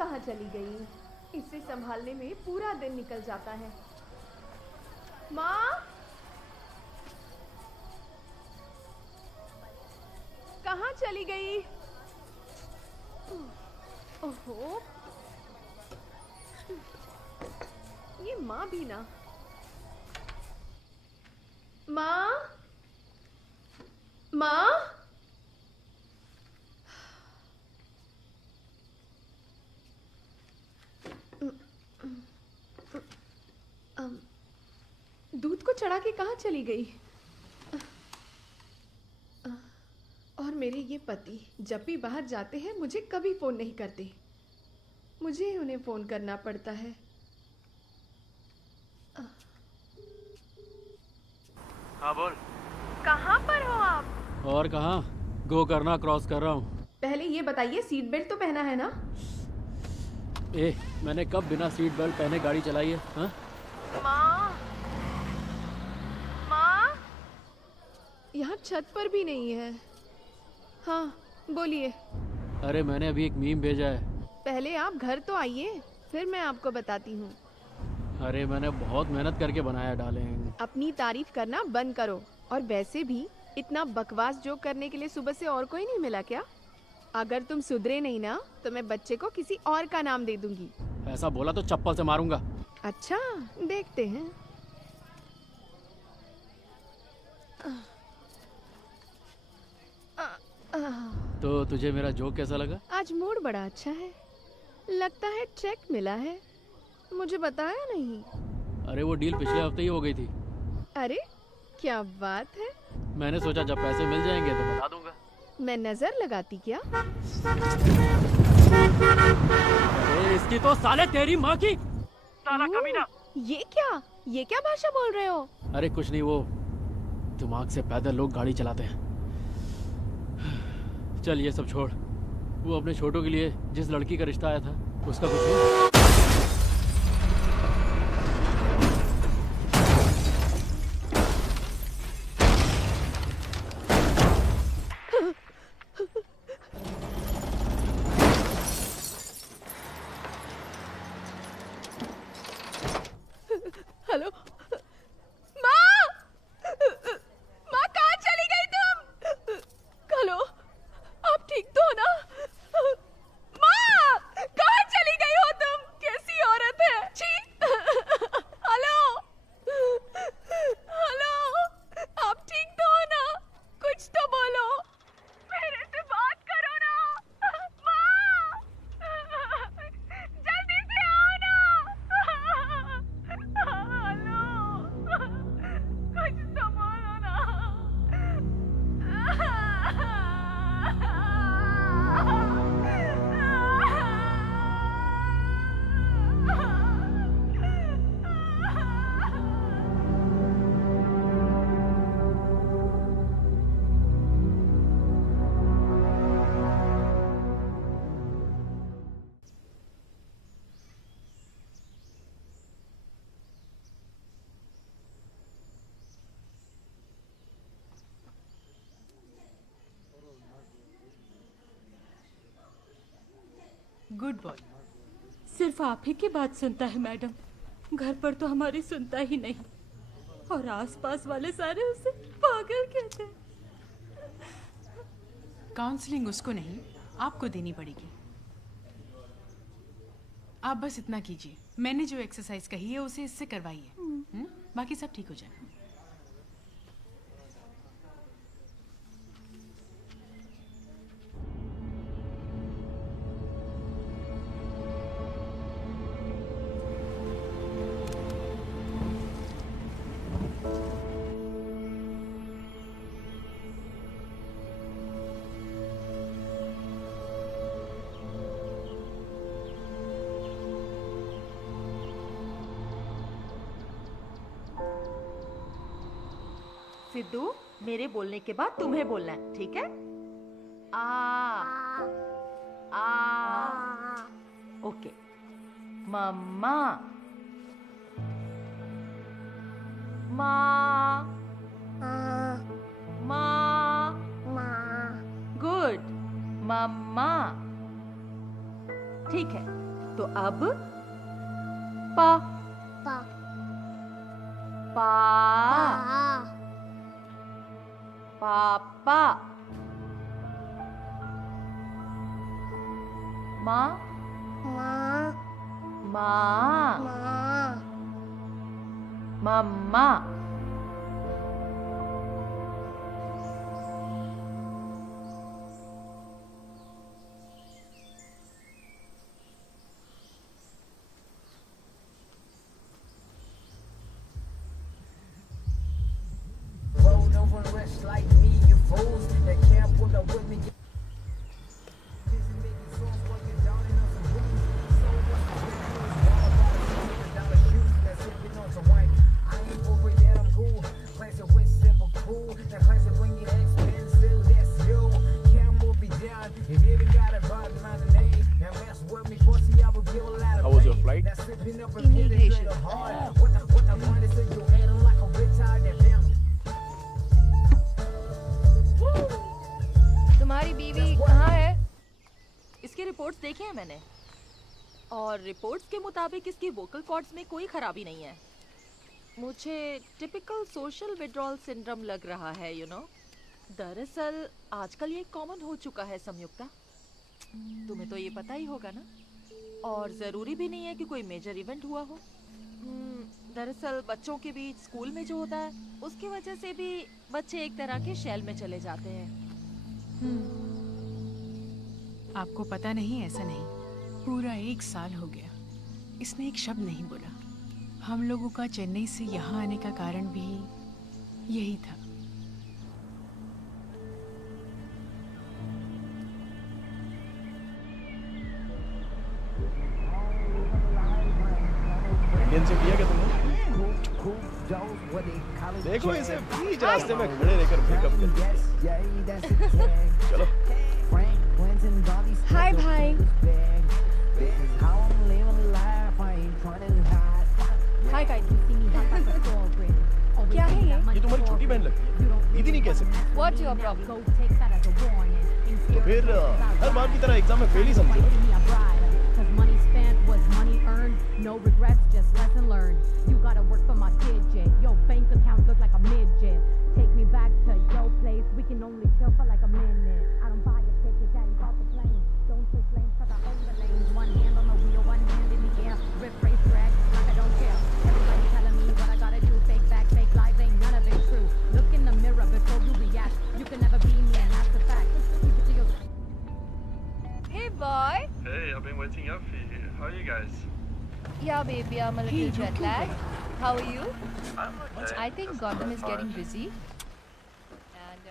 कहाँ चली गई? इसे संभालने में पूरा दिन निकल जाता है। माँ, कहाँ चली गई? ओहो, ये माँ भी ना। माँ, माँ, दूध को चढ़ा के कहाँ चली गई? और मेरे ये पति जब भी बाहर जाते हैं मुझे कभी फोन नहीं करते, मुझे उन्हें फोन करना पड़ता है। हाँ बोल। कहाँ पर हो आप? और कहाँ? गो करना क्रॉस कर रहा हूँ। पहले ये बताइए, सीट बेल्ट तो पहना है ना? मैंने कब बिना सीट बेल्ट पहने गाड़ी चलाई है? हाँ? माँ, माँ, यहाँ छत पर भी नहीं है। हाँ, बोलिए। अरे मैंने अभी एक मीम भेजा है। पहले आप घर तो आइए, फिर मैं आपको बताती हूँ। अरे मैंने बहुत मेहनत करके बनाया डाले हैं। अपनी तारीफ करना बंद करो। और वैसे भी इतना बकवास जोक करने के लिए सुबह से और कोई नहीं मिला क्या? अगर तुम सुधरे नहीं ना तो मैं बच्चे को किसी और का नाम दे दूंगी। ऐसा बोला तो चप्पल से मारूंगा। अच्छा, देखते हैं। तो तुझे मेरा जोक कैसा लगा? आज मूड बड़ा अच्छा है, लगता है चेक मिला है। मुझे बताया नहीं। अरे वो डील पिछले हफ्ते ही हो गई थी। अरे क्या बात है। मैंने सोचा जब पैसे मिल जाएंगे तो बता दूंगा। मैं नजर लगाती क्या? अरे इसकी तो साले तेरी माँ की साला कमीना। ये क्या भाषा बोल रहे हो? अरे कुछ नहीं, वो दिमाग से पैदल लोग गाड़ी चलाते हैं। चल ये सब छोड़, वो अपने छोटों के लिए जिस लड़की का रिश्ता आया था उसका कुछ हुआ? हेलो माँ, माँ कहाँ चली गई तुम? हेलो, आप ठीक तो हो ना? माँ, कहाँ चली गई हो तुम? कैसी औरत है? छी! हेलो, हेलो, आप ठीक तो हो ना? कुछ तो बोलो, मेरे से बात करो ना। माँ, जल्दी से आओ ना। हेलो, कुछ तो बोलो ना। Good boy. सिर्फ आप ही की बात सुनता है मैडम, घर पर तो हमारी सुनता ही नहीं, और आसपास वाले सारे उसे पागल कहते हैं। काउंसलिंग उसको नहीं, आपको देनी पड़ेगी। आप बस इतना कीजिए, मैंने जो एक्सरसाइज कही है उसे इससे करवाइए। बाकी सब ठीक हो जाएगा। सिद्धू, मेरे बोलने के बाद तुम्हें बोलना है, ठीक है? आ ओके। मम्मा, माँ, माँ, गुड। मम्मा, ठीक है। तो अब पा पा पा पापा माँ माँ माँ माँ मम्मा How was your flight? Immigration. तुम्हारी बीवी कहाँ है? इसकी रिपोर्ट्स देखे हैं मैंने और रिपोर्ट्स के मुताबिक इसकी वोकल कॉर्ड्स में कोई खराबी नहीं है। मुझे टिपिकल सोशल विड्रॉल सिंड्रोम लग रहा है, यू नो। दरअसल आजकल ये कॉमन हो चुका है संयुक्ता, तुम्हें तो ये पता ही होगा ना। और ज़रूरी भी नहीं है कि कोई मेजर इवेंट हुआ हो। दरअसल बच्चों के बीच स्कूल में जो होता है उसकी वजह से भी बच्चे एक तरह के शेल में चले जाते हैं। आपको पता नहीं, ऐसा नहीं। पूरा 1 साल हो गया, इसने एक शब्द नहीं बोला। हम लोगों का चेन्नई से यहाँ आने का कारण भी यही था। इंडियन से किया क्या तुमने? देखो इसे बीच रास्ते में खड़े रहकर पिकअप कर। चलो। हाय भाई। Hi guys. क्या है ये तुम्हारी छोटी बहन लगती है, दीदी नहीं कह सकती। What's your problem? तो फिर हर बार की तरह एग्जाम में फेल ही समझो। Money spent was money earned. No regrets, just lesson learned. You gotta work for my digit. Your bank account look like a midget. Take me back to your place. We can only chill for like a minute. I don't buy a ticket, daddy's off the plane. Don't switch lanes 'cause I own the lanes. One hand on the wheel, one hand in the air. Rip, race, drag, like I don't care. Everybody telling me what I gotta do. Fake back, fake lies, ain't none of it true. Look in the mirror before you react. You can never be me, and that's the fact. Keep it to yourself. Hey boy. Hey, I've been waiting up for you. How are you guys? Yeah, baby, I'm a little jet lagged. How are you? I'm okay. I think Gautam is Fine. getting busy. And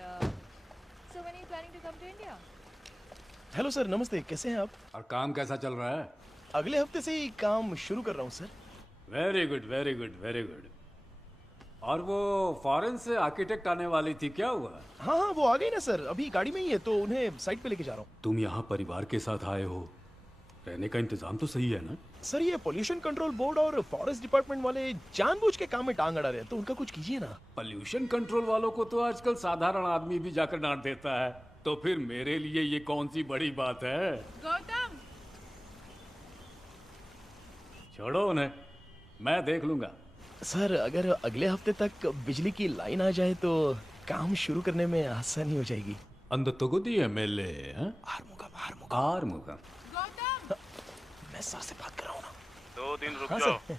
so when are you planning to come to India? Hello sir, नमस्ते, कैसे हैं आप? और काम कैसा चल रहा है? अगले हफ्ते से ही काम शुरू कर रहा हूँ sir. Very good very good very good. और वो फॉरेन से आर्किटेक्ट आने वाली थी, क्या हुआ? हाँ हाँ, वो आ गई ना सर, अभी गाड़ी में ही है, तो उन्हें साइट पे लेके जा रहा हूँ। तुम यहाँ परिवार के साथ आए हो, रहने का इंतजाम तो सही है ना? सर ये पोल्यूशन कंट्रोल बोर्ड और फॉरेस्ट डिपार्टमेंट वाले जानबूझ के काम में टांग अड़ा रहे हैं, तो उनका कुछ कीजिए ना। पोल्यूशन कंट्रोल वालों को तो आजकल साधारण आदमी भी जाकर डांट देता है, तो फिर मेरे लिए ये कौन सी बड़ी बात है? गौतम, छोड़ो उन्हें, मैं देख लूंगा। सर अगर अगले हफ्ते तक बिजली की लाइन आ जाए तो काम शुरू करने में आसानी हो जाएगी। अंद तगुदी एमएलए आरमुगा मैं सर से बात कर रहा हूँ ना। 2 दिन रुक हाँ, जाओ। सर।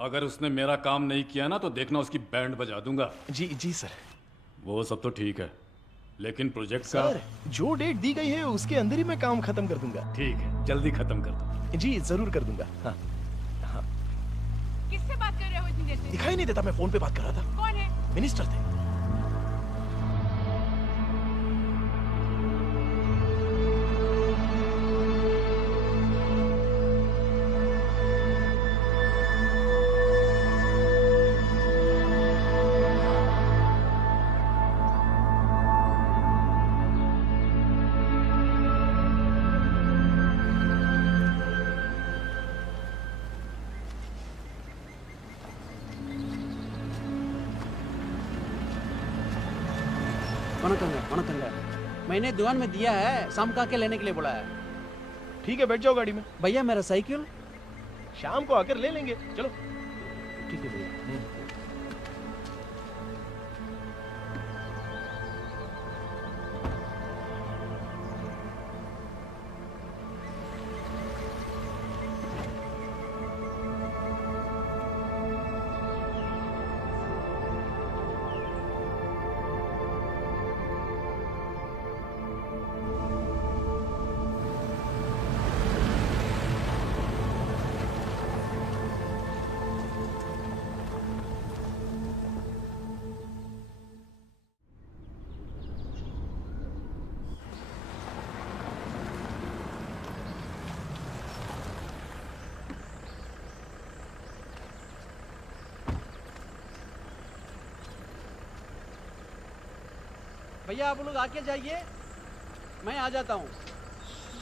अगर उसने मेरा काम नहीं किया ना तो देखना उसकी बैंड बजा दूंगा। जी जी सर। वो सब तो ठीक है, लेकिन प्रोजेक्ट का सर जो डेट दी गई है उसके अंदर ही मैं काम खत्म कर दूंगा। ठीक है, जल्दी खत्म कर दो। जी जरूर कर दूंगा। हाँ किससे बात कर रहे हो इतनी देर से? दिखाई नहीं देता, मैं फोन पे बात कर रहा था। कौन है? मिनिस्टर थे। वनकंगा मैंने दुकान में दिया है, शाम का के लेने के लिए बोला है। ठीक है, बैठ जाओ गाड़ी में। भैया मेरा साइकिल शाम को आकर ले लेंगे। चलो। ठीक है भैया। भैया आप लोग आके जाइए, मैं आ जाता हूँ।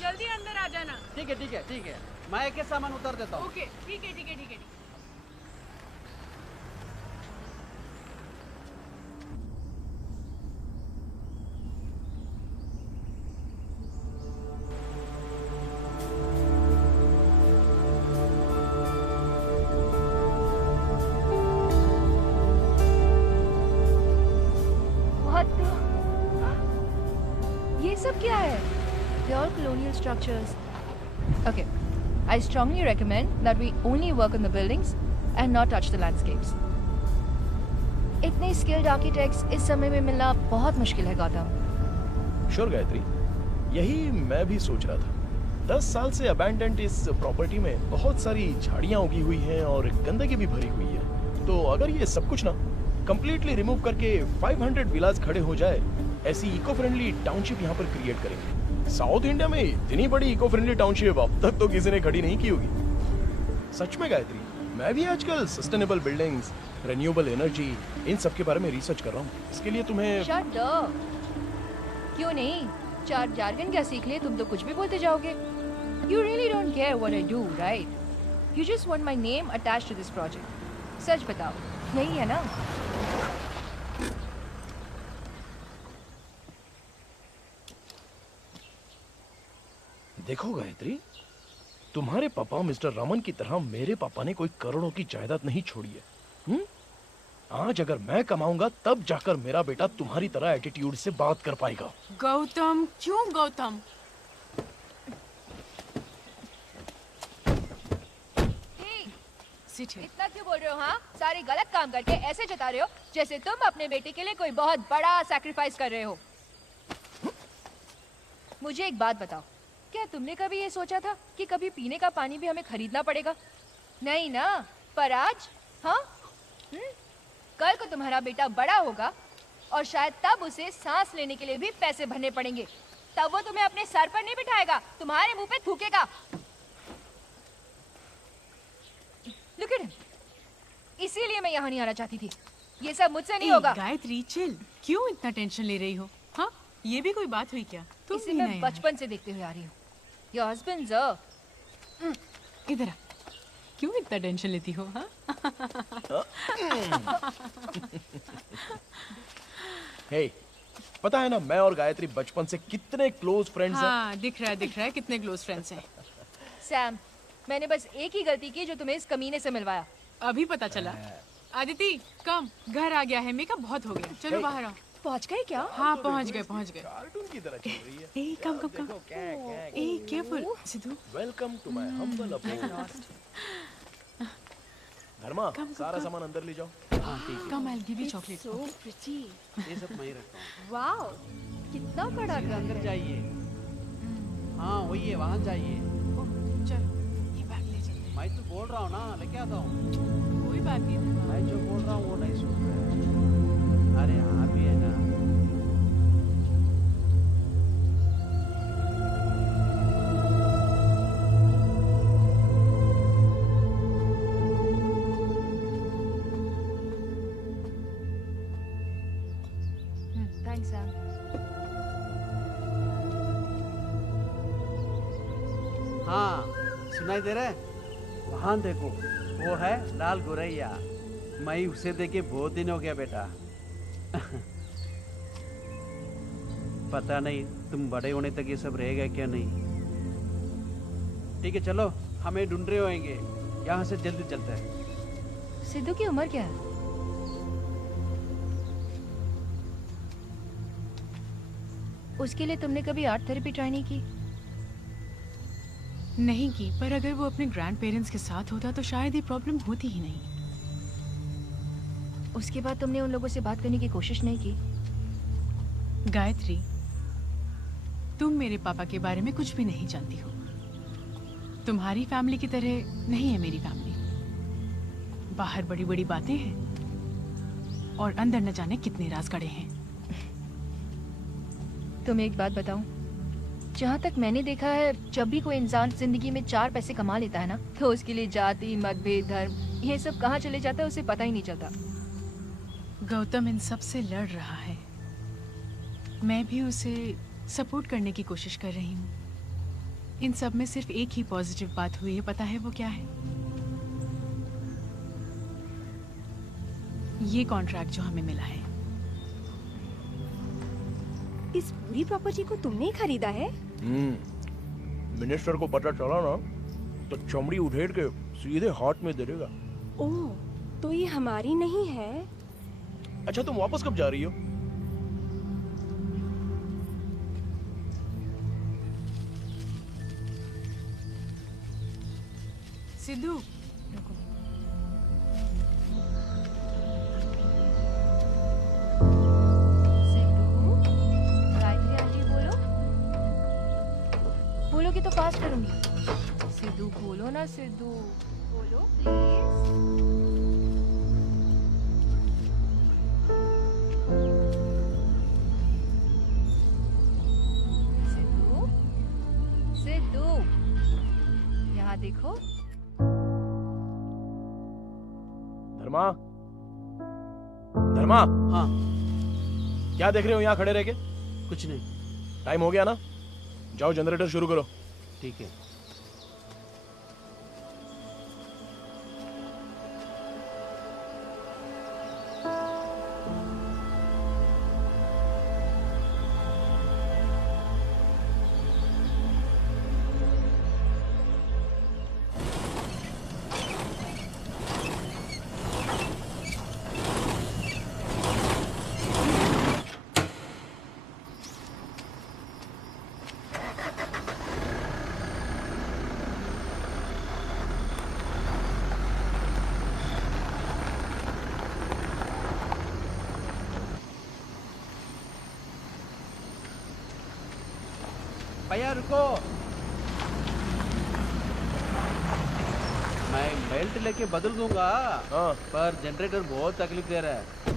जल्दी अंदर आ जाना। ठीक है ठीक है ठीक है, मैं एक सामान उतार देता हूँ। ओके ठीक है ठीक है ठीक है। सब क्या है? They are colonial structures. Okay, I strongly recommend that we only work on the buildings and not touch the landscapes. इतने skilled architects इस समय में मिलना बहुत मुश्किल है गौतम। श्योर गायत्री, यही मैं भी सोच रहा था। 10 साल से अबैंडन्ड इस प्रॉपर्टी में बहुत सारी झाड़ियाँ उगी हुई हैं और गंदगी भी भरी हुई है। तो अगर ये सब कुछ ना कंप्लीटली रिमूव करके 500 विलास खड़े हो जाए, ऐसी इको फ्रेंडली टाउनशिप यहाँ पर क्रिएट करेंगे। साउथ इंडिया में इतनी बड़ी इको फ्रेंडली टाउनशिप अब तक तो किसी ने खड़ी नहीं की होगी। सच में गायत्री, मैं भी आजकल सस्टेनेबल बिल्डिंग्स, रिन्यूएबल एनर्जी, इन सब के बारे में रिसर्च कर रहा हूँ। इसके लिए तुम्हें शट अप। क्यों नहीं, 4 जार्गन क्या सीख ले, तुम तो कुछ भी बोलते जाओगे। You really don't care what I do, right? You just want my name attached to this project. सच बताओ, यही है ना? देखो गायत्री, तुम्हारे पापा मिस्टर रमन की तरह मेरे पापा ने कोई करोड़ों की जायदाद नहीं छोड़ी है। आज अगर मैं कमाऊंगा तब जाकर मेरा बेटा तुम्हारी तरह एटीट्यूड से बात कर पाएगा। गौतम, क्यों गौतम? इतना क्यों बोल रहे हो? हाँ, सारे गलत काम करके ऐसे जता रहे हो जैसे तुम अपने बेटे के लिए कोई बहुत बड़ा सैक्रिफाइस कर रहे हो। मुझे एक बात बताओ, क्या तुमने कभी ये सोचा था कि कभी पीने का पानी भी हमें खरीदना पड़ेगा? नहीं ना? पर आज हाँ, कल को तुम्हारा बेटा बड़ा होगा और शायद तब उसे सांस लेने के लिए भी पैसे भरने पड़ेंगे। तब वो तुम्हें अपने सर पर नहीं बिठाएगा, तुम्हारे मुंह पे थूकेगा। Look at him. इसीलिए मैं यहाँ नहीं आना चाहती थी। ये सब मुझसे नहीं होगा। गायत्री चिल, क्यों इतना टेंशन ले रही हो? हाँ, ये भी कोई बात हुई क्या? तुम इसे मैं बचपन से देखते हुए आ रही हूँ। Your husband's इधर आ। क्यों इतना टेंशन लेती हो? हाँ? हे, पता है ना मैं और गायत्री बचपन से कितने क्लोज फ्रेंड्स हैं। हाँ, दिख रहा है कितने क्लोज फ्रेंड्स हैं। सैम, मैंने बस एक ही गलती की जो तुम्हें इस कमीने से मिलवाया। अभी पता चला। आदिति, कम, घर आ गया है, मेकअप बहुत हो गया, चलो बाहर आओ। पहुंच गए क्या? हाँ, पहुंच गए। कार्टून की तरह चल रही है। ए, कम। ए, careful, Sidhu. Welcome to my humble abode. Dharma, सारा सामान अंदर ले जाओ। हाँ, ठीक है। कम, I'll give you chocolate. So pretty. ये सब मैं ही रखता हूँ। वाओ, कितना बड़ा घर अंदर है। जाइए। हाँ, वही है, वहाँ जाइए। चलो, ये बैग ले चलते। मैं तो बोल रहा हूँ ना, लेके आता हूँ। कोई बात नहीं। मैं जो बोल रहा हूँ वो नहीं सुन रहे। अरे हाँ भी है ना। Thanks, Sam. हाँ, सुनाई दे रहा है? वहाँ देखो, वो है लाल गोरैया। मैं उसे देखे बहुत दिन हो गया बेटा। पता नहीं तुम बड़े होने तक ये सब रहेगा क्या नहीं। ठीक है चलो, हमें ढूंढ रहे होंगे। यहाँ से जल्दी चलते हैं। सिद्धू की उम्र क्या है? उसके लिए तुमने कभी आर्ट थेरेपी ट्राई नहीं की? नहीं की, पर अगर वो अपने ग्रैंड पेरेंट्स के साथ होता तो शायद ये प्रॉब्लम होती ही नहीं। उसके बाद तुमने उन लोगों से बात करने की कोशिश नहीं की? गायत्री, तुम मेरे पापा के बारे में कुछ भी नहीं जानती हो। तुम्हारी फैमिली की तरह नहीं है मेरी फैमिली। बाहर बड़ी बड़ी बातें हैं और अंदर न जाने कितने राज गड़े हैं। तुम्हें एक बात बताऊं, जहाँ तक मैंने देखा है, जब भी कोई इंसान जिंदगी में 4 पैसे कमा लेता है ना, तो उसके लिए जाति, मतभेद, धर्म, ये सब कहाँ चले जाता है उसे पता ही नहीं चलता। गौतम इन सब से लड़ रहा है, मैं भी उसे सपोर्ट करने की कोशिश कर रही हूँ। इन सब में सिर्फ एक ही पॉजिटिव बात हुई है, पता है वो क्या है? ये कॉन्ट्रैक्ट जो हमें मिला है। इस पूरी प्रॉपर्टी को तुमने ही खरीदा है? मिनिस्टर को पता चला ना तो चमड़ी उधेड़ के सीधे हाथ में दे देगा। ओह, तो ये हमारी नहीं है? अच्छा, तुम वापस कब जा रही हो? सिद्धू, बोलोगी तो पास करूंगी। सिद्धू बोलो ना, सिद्धू बोलो प्लीज। सिद्धू, सिद्धू, यहाँ देखो। धर्मा, धर्मा। हाँ। क्या देख रहे हो यहाँ खड़े रह के? कुछ नहीं। टाइम हो गया ना, जाओ जनरेटर शुरू करो। ठीक है। भैया रुको, मैं बेल्ट लेके बदल दूंगा। हाँ। पर जनरेटर बहुत तकलीफ दे रहा है।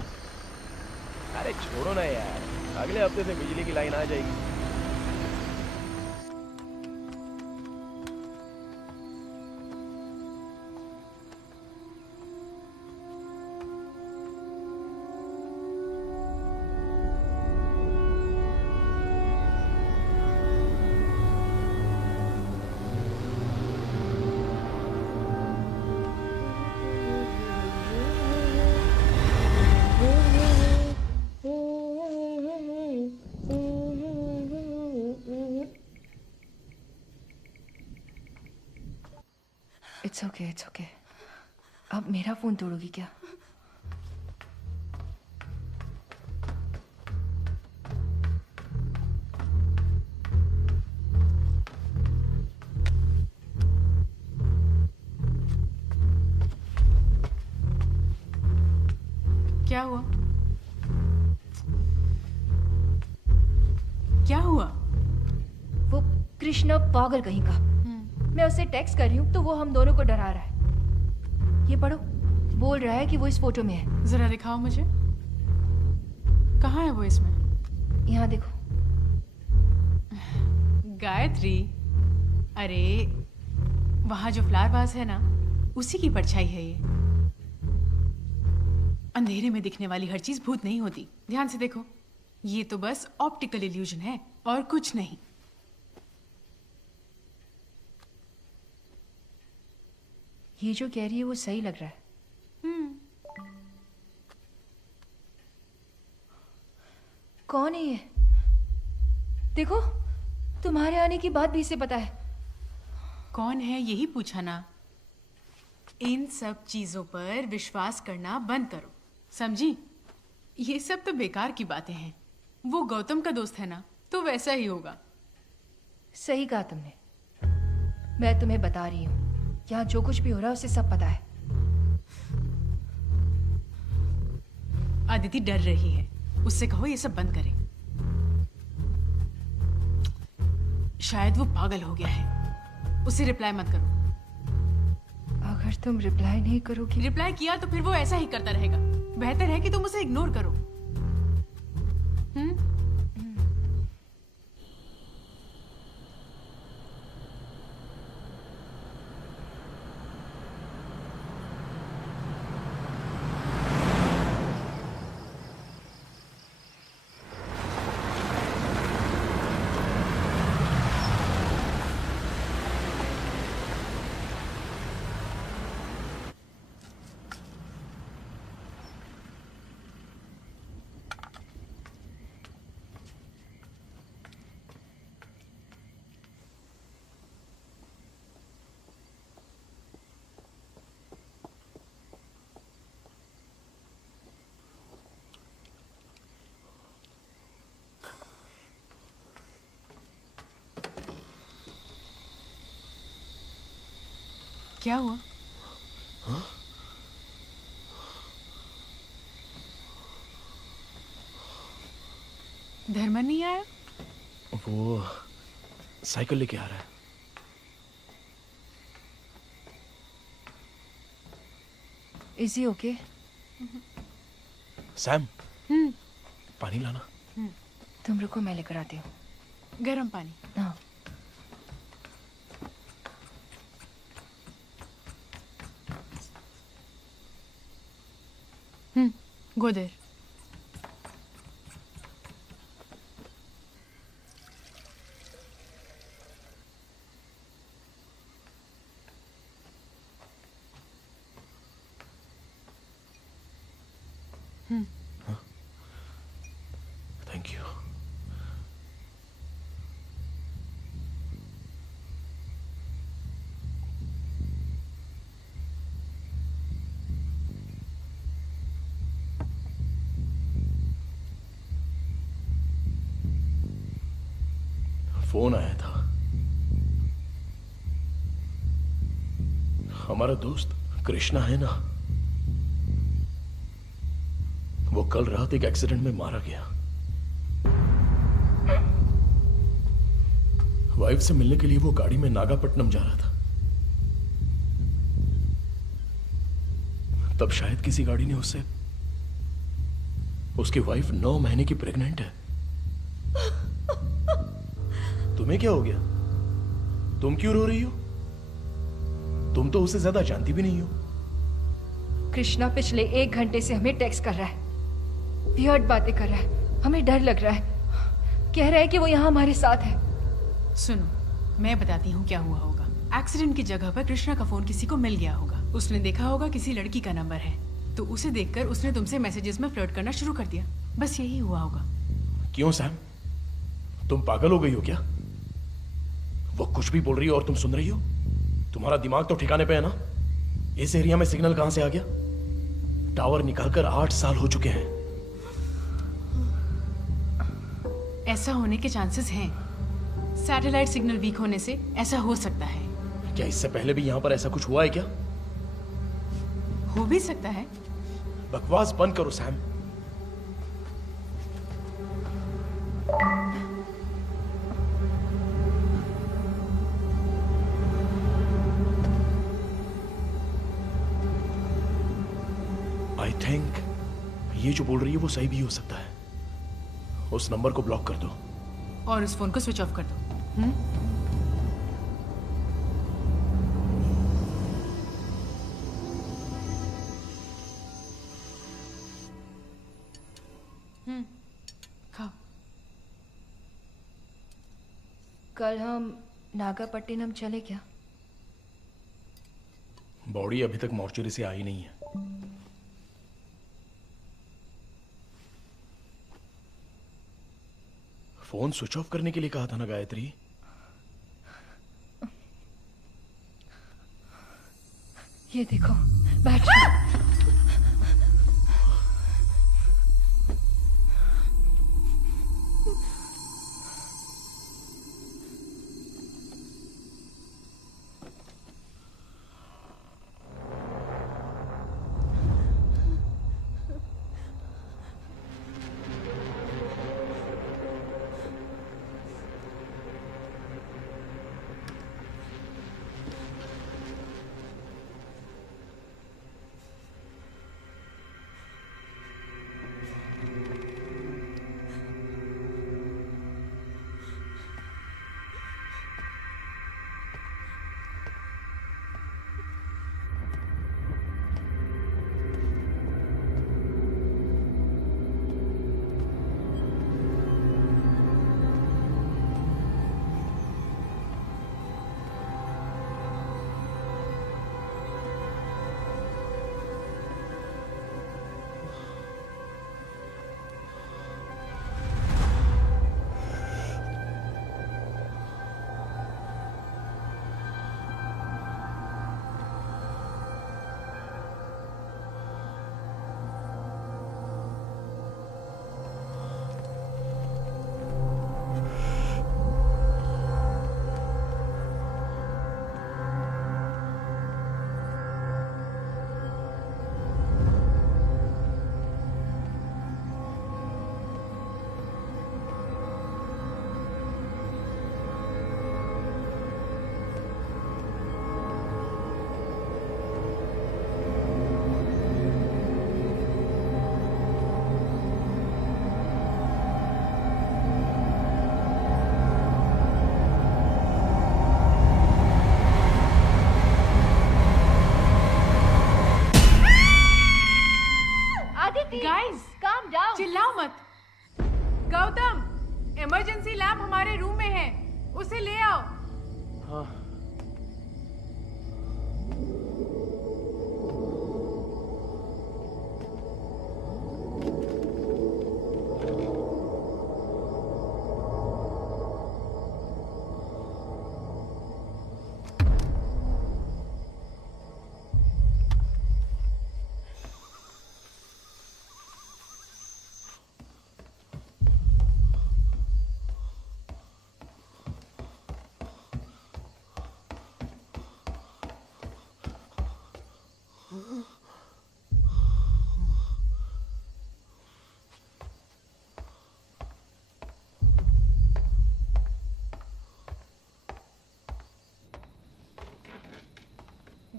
अरे छोड़ो ना यार, अगले हफ्ते से बिजली की लाइन आ जाएगी। It's okay. अब मेरा फोन तोड़ोगी क्या? क्या हुआ? क्या हुआ? वो कृष्णा पागल कहीं का। मैं उसे टेक्स्ट कर रही हूँ तो वो हम दोनों को डरा रहा है। ये पढ़ो, बोल रहा है कि वो इस फोटो में है। जरा दिखाओ मुझे, कहाँ है वो इसमें? यहाँ देखो। गायत्री, अरे वहां जो फ्लावर वास है ना, उसी की परछाई है ये। अंधेरे में दिखने वाली हर चीज भूत नहीं होती, ध्यान से देखो। ये तो बस ऑप्टिकल इल्यूजन है और कुछ नहीं। ये जो कह रही है वो सही लग रहा है। कौन है ये? देखो, तुम्हारे आने की बात भी इसे पता है। कौन है यही पूछा ना। इन सब चीजों पर विश्वास करना बंद करो, समझी? ये सब तो बेकार की बातें हैं। वो गौतम का दोस्त है ना, तो वैसा ही होगा। सही कहा तुमने। मैं तुम्हें बता रही हूँ, यहाँ जो कुछ भी हो रहा है उसे सब पता है। अदिति डर रही है, उससे कहो ये सब बंद करे। शायद वो पागल हो गया है। उसे रिप्लाई मत करो। अगर तुम रिप्लाई नहीं करोगी। रिप्लाई किया तो फिर वो ऐसा ही करता रहेगा। बेहतर है कि तुम उसे इग्नोर करो। क्या हुआ? हाँ? धर्मन नहीं आया? वो साइकिल लेके आ रहा है। Is he okay? सैम, पानी लाना। तुम रुको, मैं लेकर आती हूँ। गरम पानी। हाँ। Go there. Thank you. Phone आया था। हमारा दोस्त कृष्णा है ना, वो कल रात एक एक्सीडेंट में मारा गया। वाइफ से मिलने के लिए वो गाड़ी में नागापट्टनम जा रहा था। तब शायद किसी गाड़ी ने उससे, उसकी वाइफ 9 महीने की प्रेग्नेंट है। तुम्हें क्या हो गया? तुम क्यों रो रही हो? तुम तो उसे ज्यादा जानती भी नहीं हो। कृष्णा पिछले 1 घंटे से हमें टेक्स्ट कर रहा है, वियर्ड बातें कर रहा है, हमें डर लग रहा है। कह रहा है कि वो यहाँ हमारे साथ है। सुनो, मैं बताती हूँ क्या हुआ होगा। एक्सीडेंट की जगह पर कृष्णा का फोन किसी को मिल गया होगा। उसने देखा होगा किसी लड़की का नंबर है, तो उसे देखकर उसने तुमसे मैसेजेस में फ्लर्ट करना शुरू कर दिया। बस यही हुआ होगा। क्यों सैम, तुम पागल हो गई हो क्या? वो कुछ भी बोल रही हो और तुम सुन रही हो? तुम्हारा दिमाग तो ठिकाने पे है ना? इस एरिया में सिग्नल कहां से आ गया? टावर निकालकर 8 साल हो चुके हैं। ऐसा होने के चांसेस हैं। सैटेलाइट सिग्नल वीक होने से ऐसा हो सकता है। क्या इससे पहले भी यहां पर ऐसा कुछ हुआ है क्या? हो भी सकता है। बकवास बंद करो सैम। आई थिंक ये जो बोल रही है वो सही भी हो सकता है। उस नंबर को ब्लॉक कर दो और उस फोन को स्विच ऑफ कर दो। खाओ। कल हम नागापट्टिनम चले क्या? बॉडी अभी तक मॉर्चरी से आई नहीं है। फोन स्विच ऑफ करने के लिए कहा था ना गायत्री? ये देखो बैटरी। Guys calm down. चिल्लाओ मत। गौतम, इमरजेंसी लैंप हमारे रूम में है, उसे ले आओ। हाँ।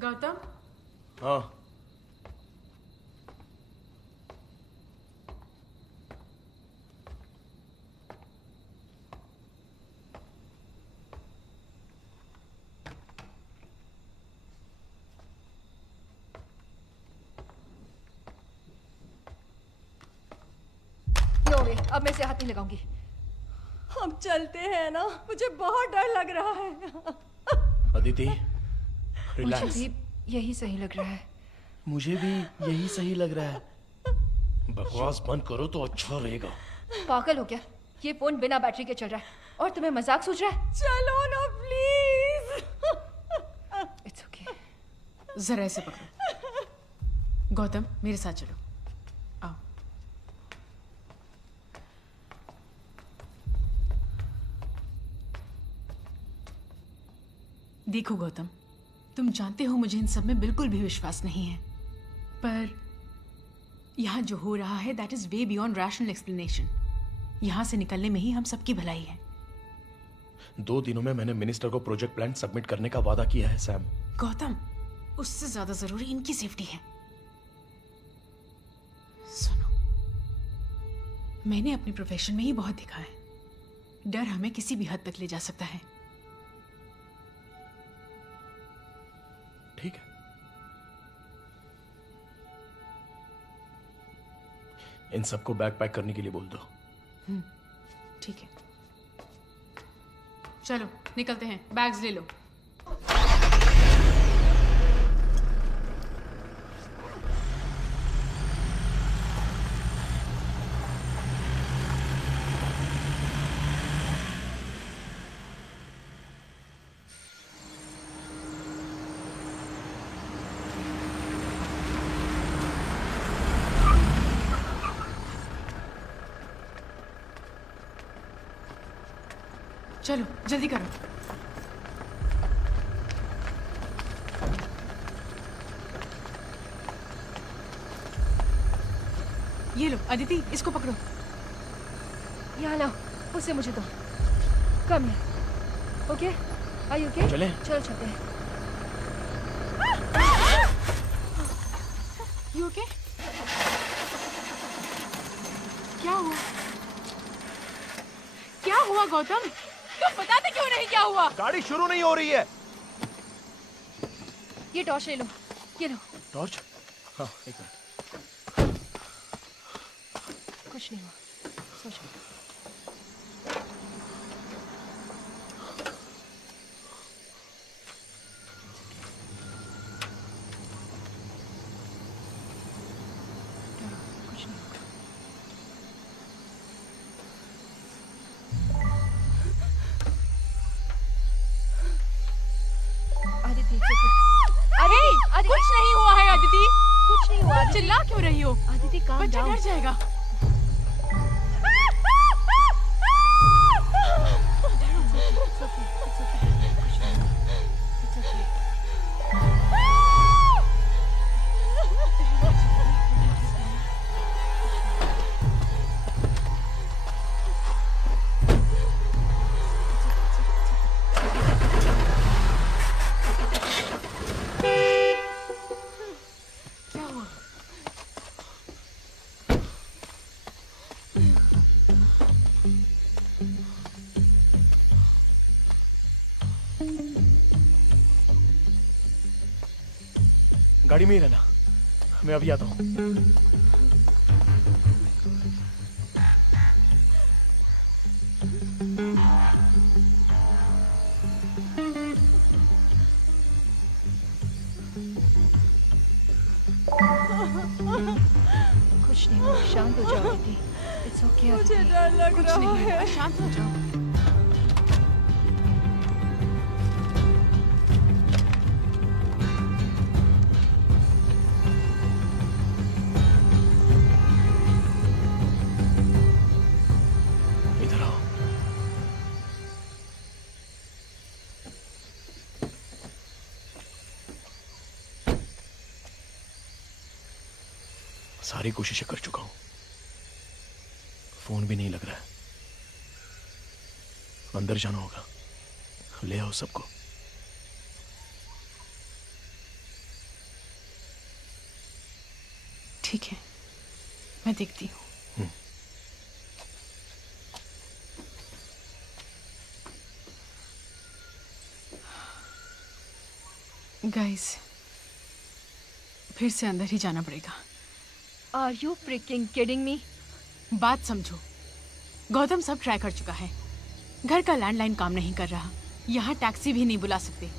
गौतम। हाँ। नो वे, अब मैं इसे हाथ नहीं लगाऊंगी। हम चलते हैं ना, मुझे बहुत डर लग रहा है। अदिति, मुझे रिलैक्स। भी यही सही लग रहा है। मुझे भी यही सही लग रहा है। बकवास बंद करो तो अच्छा रहेगा। पागल हो क्या? ये फोन बिना बैटरी के चल रहा है और तुम्हें मजाक सूझ रहा है? चलो ना प्लीज। It's okay. जरा ऐसे पकड़ो। गौतम, मेरे साथ चलो। आओ। देखो गौतम, तुम जानते हो मुझे इन सब में बिल्कुल भी विश्वास नहीं है, पर यहाँ जो हो रहा है that is way beyond rational explanation. यहाँ से निकलने में ही हम सबकी भलाई है। 2 दिनों में मैंने मिनिस्टर को प्रोजेक्ट प्लान सबमिट करने का वादा किया है सैम। गौतम, उससे ज्यादा जरूरी इनकी सेफ्टी है। सुनो, मैंने अपने प्रोफेशन में ही बहुत देखा है, डर हमें किसी भी हद तक ले जा सकता है। ठीक है, इन सबको बैग पैक करने के लिए बोल दो। ठीक है, चलो निकलते हैं। बैग्स ले लो। चलो जल्दी करो। ये लो अदिति, इसको पकड़ो। यहाँ लाओ, उसे मुझे दो। कम है। Okay, are you okay? चले। चलो चलते हैं। You okay? क्या हुआ? क्या हुआ गौतम? तुम बताते क्यों नहीं क्या हुआ? गाड़ी शुरू नहीं हो रही है। ये टॉर्च ले लो, ये लो। टॉर्च? हाँ, एक मिनट। कुछ नहीं हुआ, सोचो। कुछ नहीं हुआ है अदिति। कुछ नहीं हुआ। चिल्ला क्यों रही हो? अदिति काम बच्चा डर जाएगा। गाड़ी में ही रहना, मैं अभी आता हूँ। कुछ नहीं हुआ, शांत हो जाओ दीदी। It's okay. मुझे डर लग रहा है। शांत हो जाओ। सारी कोशिशें कर चुका हूं, फोन भी नहीं लग रहा है। अंदर जाना होगा, ले आओ सबको। ठीक है, मैं देखती हूँ। गाइस, फिर से अंदर ही जाना पड़ेगा। Are you freaking kidding me? बात समझो, गौतम सब ट्राई कर चुका है। घर का लैंडलाइन काम नहीं कर रहा, यहाँ टैक्सी भी नहीं बुला सकते।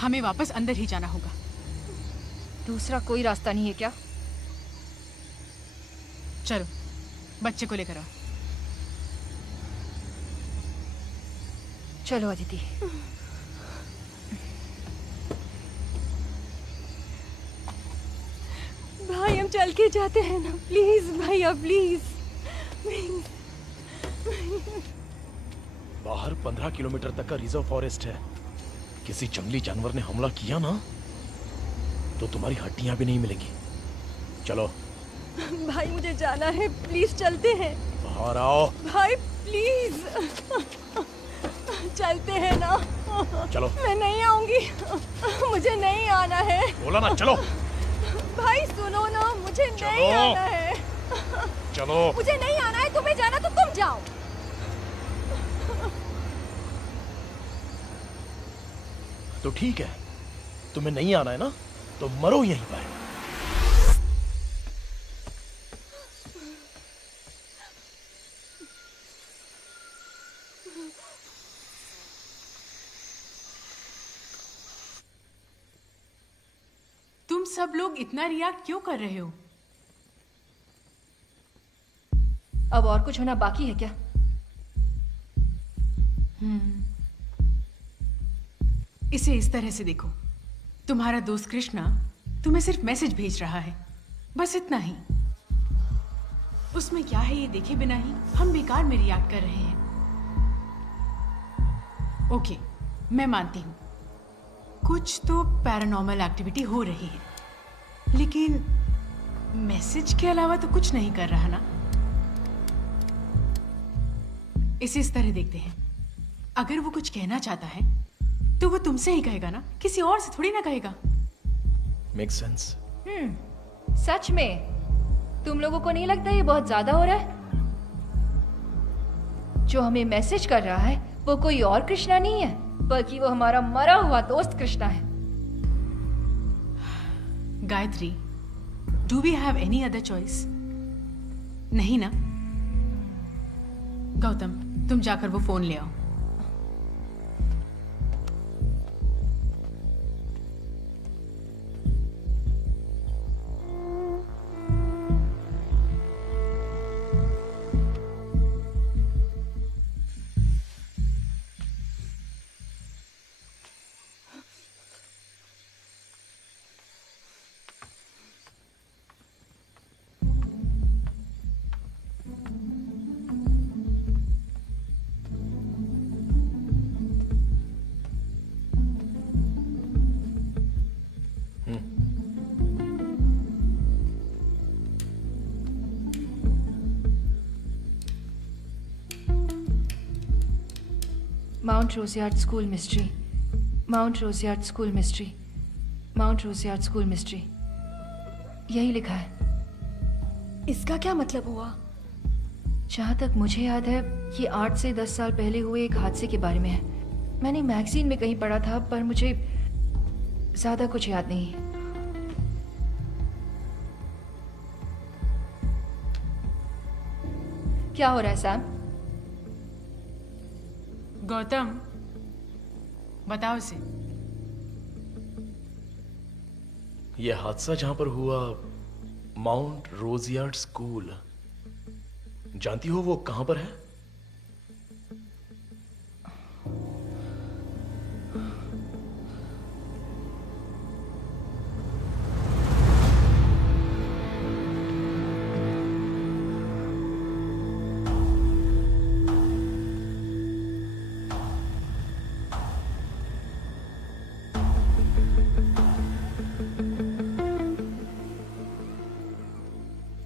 हमें वापस अंदर ही जाना होगा। दूसरा कोई रास्ता नहीं है क्या? चलो, बच्चे को लेकर आओ। चलो अदिति। भाई हम चल के जाते हैं ना, प्लीज भैया, प्लीज। बाहर 15 किलोमीटर तक का रिजर्व फॉरेस्ट है। किसी जंगली जानवर ने हमला किया ना तो तुम्हारी हड्डियां भी नहीं मिलेंगी। चलो भाई, मुझे जाना है, प्लीज चलते हैं। बाहर आओ भाई प्लीज, चलते हैं ना। चलो। मैं नहीं आऊंगी, मुझे नहीं आना है। बोला ना चलो। भाई सुनो ना, मुझे नहीं आना है। चलो। मुझे नहीं आना है, तुम्हें जाना तो तुम जाओ। तो ठीक है, तुम्हें नहीं आना है ना, तो मरो यहीं पर। तुम सब लोग इतना रिएक्ट क्यों कर रहे हो? अब और कुछ होना बाकी है क्या? इसे इस तरह से देखो, तुम्हारा दोस्त कृष्णा तुम्हें सिर्फ मैसेज भेज रहा है, बस इतना ही। उसमें क्या है ये देखे बिना ही हम बेकार में रिएक्ट कर रहे हैं। ओके, मैं मानती हूँ कुछ तो पैरानॉर्मल एक्टिविटी हो रही है, लेकिन मैसेज के अलावा तो कुछ नहीं कर रहा ना। इसे इस तरह देखते हैं, अगर वो कुछ कहना चाहता है तो वो तुमसे ही कहेगा ना, किसी और से थोड़ी ना कहेगा। Make sense. सच में तुम लोगों को नहीं लगता ये बहुत ज्यादा हो रहा है? जो हमें मैसेज कर रहा है वो कोई और कृष्णा नहीं है, बल्कि वो हमारा मरा हुआ दोस्त कृष्णा है। Gayatri, do we have any other choice? नहीं ना? गौतम, तुम जाकर वो फोन ले आओ। Mount Rosiard School Mystery, Mount Rosiard School Mystery, Mount Rosiard School Mystery, यही लिखा है। इसका क्या मतलब हुआ? जहाँ तक मुझे याद है ये 8 से 10 साल पहले हुए एक हादसे के बारे में है। मैंने मैगजीन में कहीं पढ़ा था, पर मुझे ज्यादा कुछ याद नहीं। क्या हो रहा है सैम? गौतम, बताओ इसे। यह हादसा जहां पर हुआ, माउंट रोजियार्ड स्कूल, जानती हो वो कहां पर है?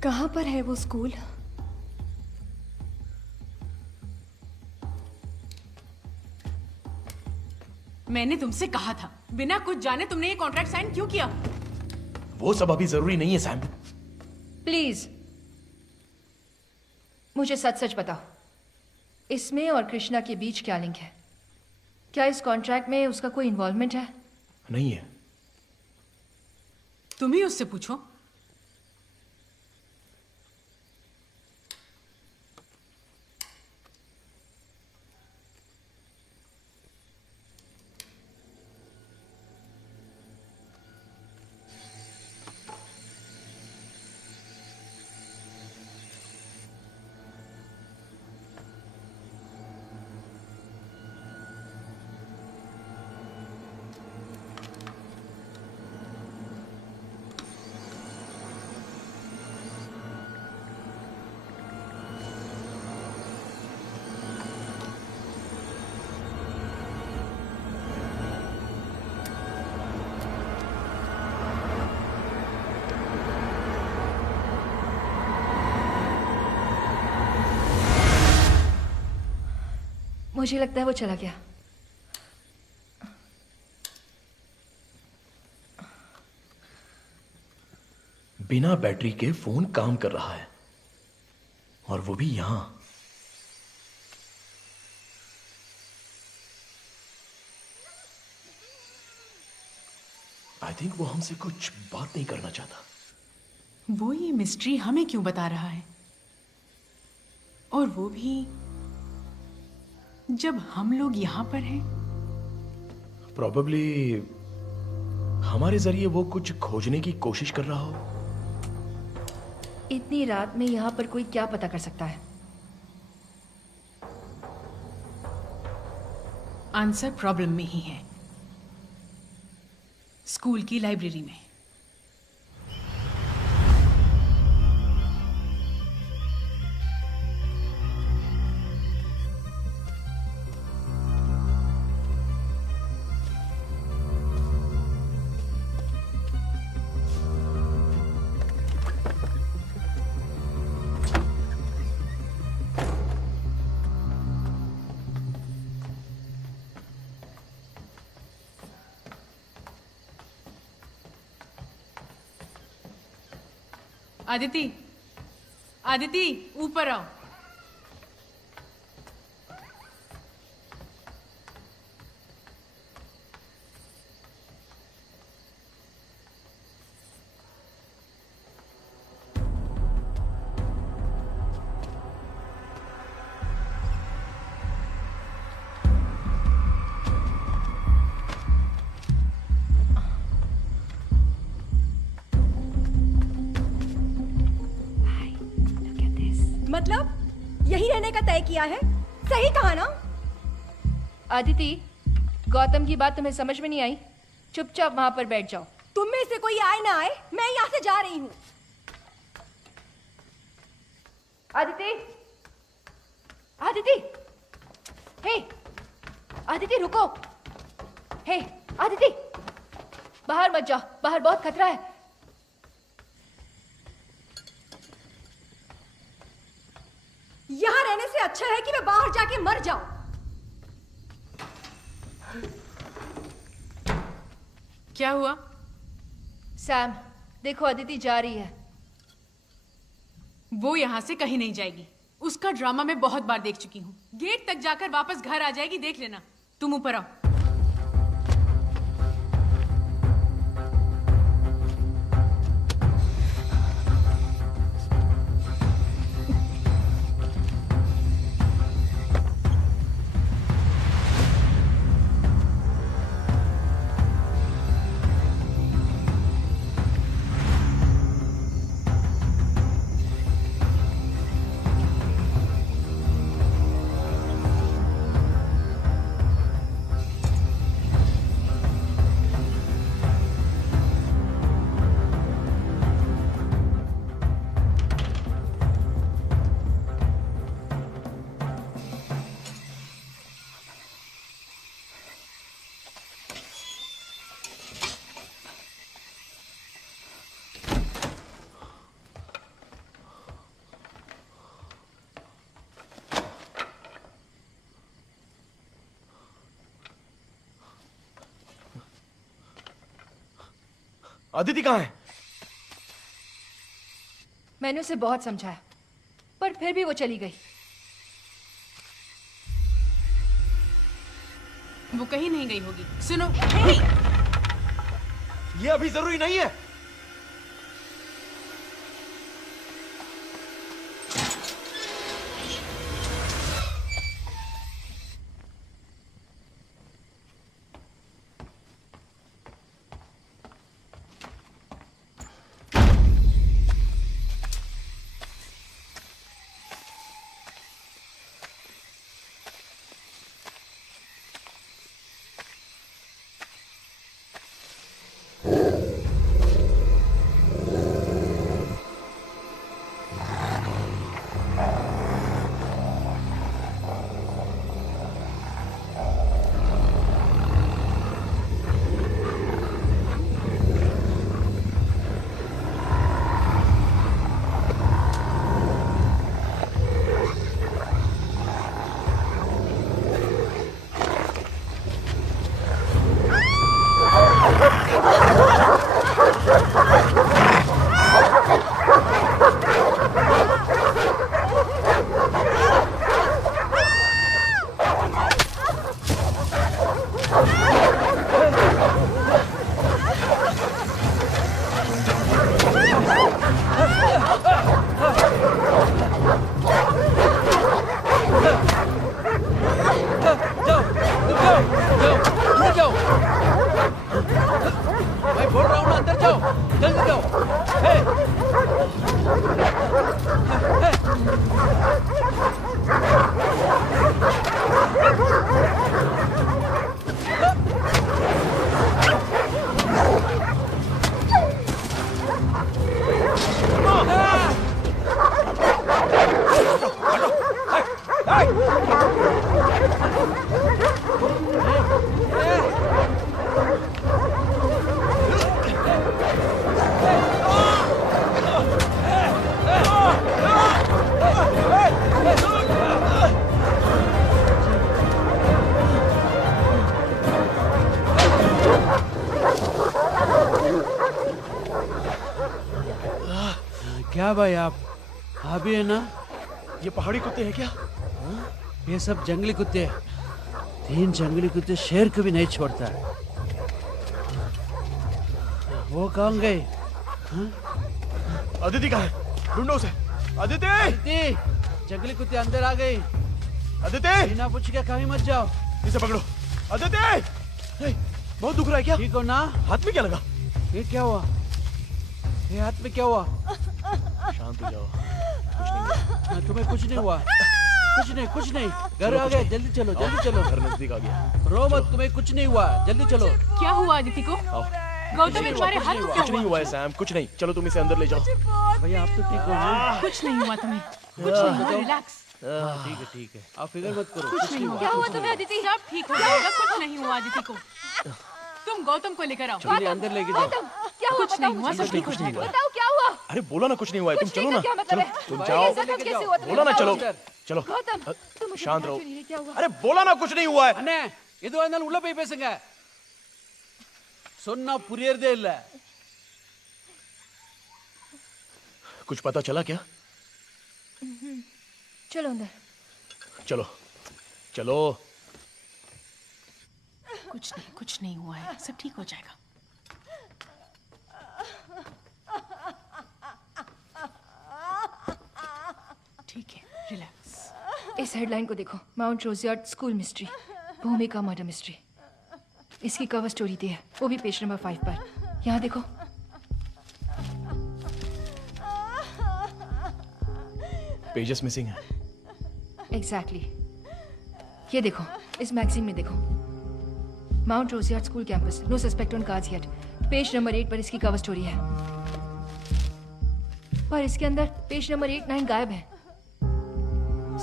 कहाँ पर है वो स्कूल? मैंने तुमसे कहा था, बिना कुछ जाने तुमने ये कॉन्ट्रैक्ट साइन क्यों किया? वो सब अभी जरूरी नहीं है सैम। प्लीज मुझे सच सच बताओ, इसमें और कृष्णा के बीच क्या लिंक है? क्या इस कॉन्ट्रैक्ट में उसका कोई इन्वॉल्वमेंट है? नहीं है। तुम ही उससे पूछो। मुझे लगता है वो चला गया। बिना बैटरी के फोन काम कर रहा है, और वो भी यहां। आई थिंक वो हमसे कुछ बात नहीं करना चाहता। वो ये मिस्ट्री हमें क्यों बता रहा है? और वो भी जब हम लोग यहां पर हैं। प्रॉबेबली हमारे जरिए वो कुछ खोजने की कोशिश कर रहा हो। इतनी रात में यहां पर कोई क्या पता कर सकता है? आंसर प्रॉब्लम में ही है, स्कूल की लाइब्रेरी में। आदिति, आदिति ऊपर आओ। मतलब यही रहने का तय किया है? सही कहा ना? आदिति, गौतम की बात तुम्हें समझ में नहीं आई? चुपचाप वहां पर बैठ जाओ। तुम में से कोई आए ना आए, मैं यहाँ से जा रही हूँ। आदिति, आदिति, हे, आदिति रुको। हे, आदिति, बाहर मत जाओ, बाहर बहुत खतरा है। यहाँ रहने से अच्छा है कि मैं बाहर जाके मर जाऊं। क्या हुआ? सैम, देखो अदिति जा रही है। वो यहाँ से कहीं नहीं जाएगी। उसका ड्रामा मैं बहुत बार देख चुकी हूँ। गेट तक जाकर वापस घर आ जाएगी, देख लेना। तुम ऊपर आओ। अदिति कहाँ है? मैंने उसे बहुत समझाया, पर फिर भी वो चली गई। वो कहीं नहीं गई होगी। सुनो, ये अभी जरूरी नहीं है। भाई आप भी है ना? ये पहाड़ी कुत्ते हैं क्या? ये सब जंगली कुत्ते हैं। 3 जंगली कुत्ते शेर को भी नहीं छोड़ता है। वो कहाँ गए? अदिति कहाँ है? ढूंढो उसे। अदिति! अदिति! जंगली कुत्ते अंदर आ गए। अदिति! बिना पूछ के कहीं मत जाओ। इसे पकड़ो। अदिति! बहुत दुख रहा है क्या? ठीक हो ना? हाथ में क्या लगा? ये क्या हुआ? ये हाथ में क्या हुआ? शांत हो जाओ। कुछ नहीं। तुम्हें कुछ नहीं हुआ? कुछ नहीं। घर आ गए, जल्दी चलो, जल्दी चलो। घर नजदीक आ गया। रो मत, तुम्हें कुछ नहीं हुआ, जल्दी चलो। क्या हुआ अदिति को? गौतम तुम्हारे हाथ में कुछ नहीं हुआ है सैम, कुछ नहीं। चलो तुम इसे अंदर ले जाओ। भैया आप तो ठीक हो ना? कुछ नहीं हुआ तुम्हें, कुछ नहीं हुआ, रिलैक्स। ठीक है। आप फिक्र मत करो। कुछ नहीं हुआ। क्या हुआ तुम्हें अदिति? सब ठीक हो जाएगा, कुछ नहीं हुआ अदिति को। तुम गौतम को लेकर आओ। चलिए अंदर लेके जाओ। क्या हुआ? कुछ नहीं हुआ, सब ठीक हो जाएगा। बताओ क्या हुआ? अरे बोला ना कुछ नहीं हुआ है। तुम चलो ना। क्या मतलब है? तुम जाओ। कैसे हुआ? बोला ना चलो। चलो गौतम शांत रहो। क्या हुआ? अरे बोला ना कुछ नहीं हुआ है। अने ಇದು ಅನ್ನಲ್ಲಿ ಉಳ್ಳ ಪೈ பேசுங்க. சொன்னா புரியறதே இல்ல. कुछ पता चला क्या? चलो अंदर। चलो चलो। कुछ नहीं हुआ है, सब ठीक हो जाएगा। ठीक है, रिलैक्स। इस हेडलाइन को देखो, Mount Roseyard school mystery, Bhumika murder mystery. इसकी कवर स्टोरी दी है, वो भी पेज नंबर 5 पर। यहाँ देखो। पेजेस मिसिंग है। एग्जैक्टली। ये देखो, इस मैगजीन में देखो, Mount Roseyard school campus, no suspect on cards yet. Page number 8 पर इसकी कवर स्टोरी है, पर इसके अंदर पेज नंबर 8, 9 गायब है।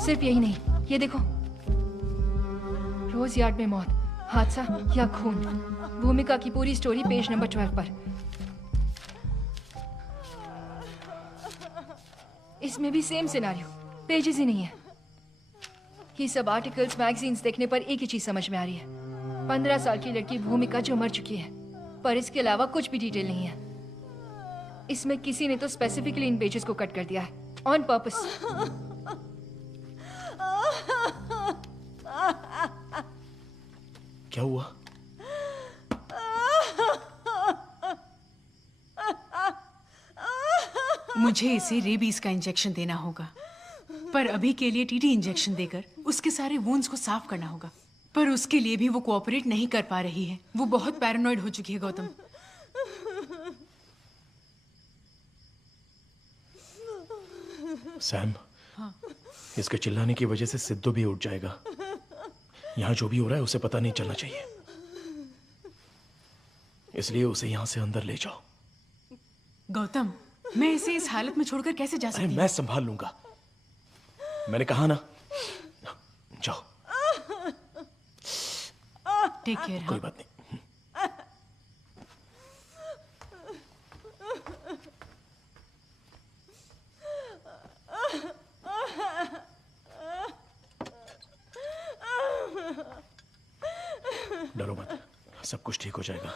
सिर्फ यही नहीं, ये देखो, रोज यार्ड में मौत, हादसा या खून। भूमिका की पूरी स्टोरी पेज नंबर 12 पर। इसमें भी सेम सिनेरियो, पेजेस ही नहीं है। ये सब आर्टिकल्स, मैगजीन्स देखने पर एक ही चीज समझ में आ रही है। 15 साल की लड़की भूमिका जो मर चुकी है, पर इसके अलावा कुछ भी डिटेल नहीं है। इसमें किसी ने तो स्पेसिफिकली इन पेजेस को कट कर दिया है, ऑन पर्पस। क्या हुआ? मुझे इसे रेबीज का इंजेक्शन देना होगा, पर अभी के लिए टीटी इंजेक्शन देकर उसके सारे वुंड्स को साफ करना होगा। पर उसके लिए भी वो कोऑपरेट नहीं कर पा रही है। वो बहुत पैरानॉइड हो चुकी है गौतम। सैम, हाँ। इसके चिल्लाने की वजह से सिद्धू भी उठ जाएगा। यहाँ जो भी हो रहा है उसे पता नहीं चलना चाहिए, इसलिए उसे यहाँ से अंदर ले जाओ। गौतम, मैं इसे इस हालत में छोड़कर कैसे जा सकती हूँ? मैं संभाल लूंगा, मैंने कहा ना। जाओ। Take care. कोई बात नहीं। डरो मत, सब कुछ ठीक हो जाएगा।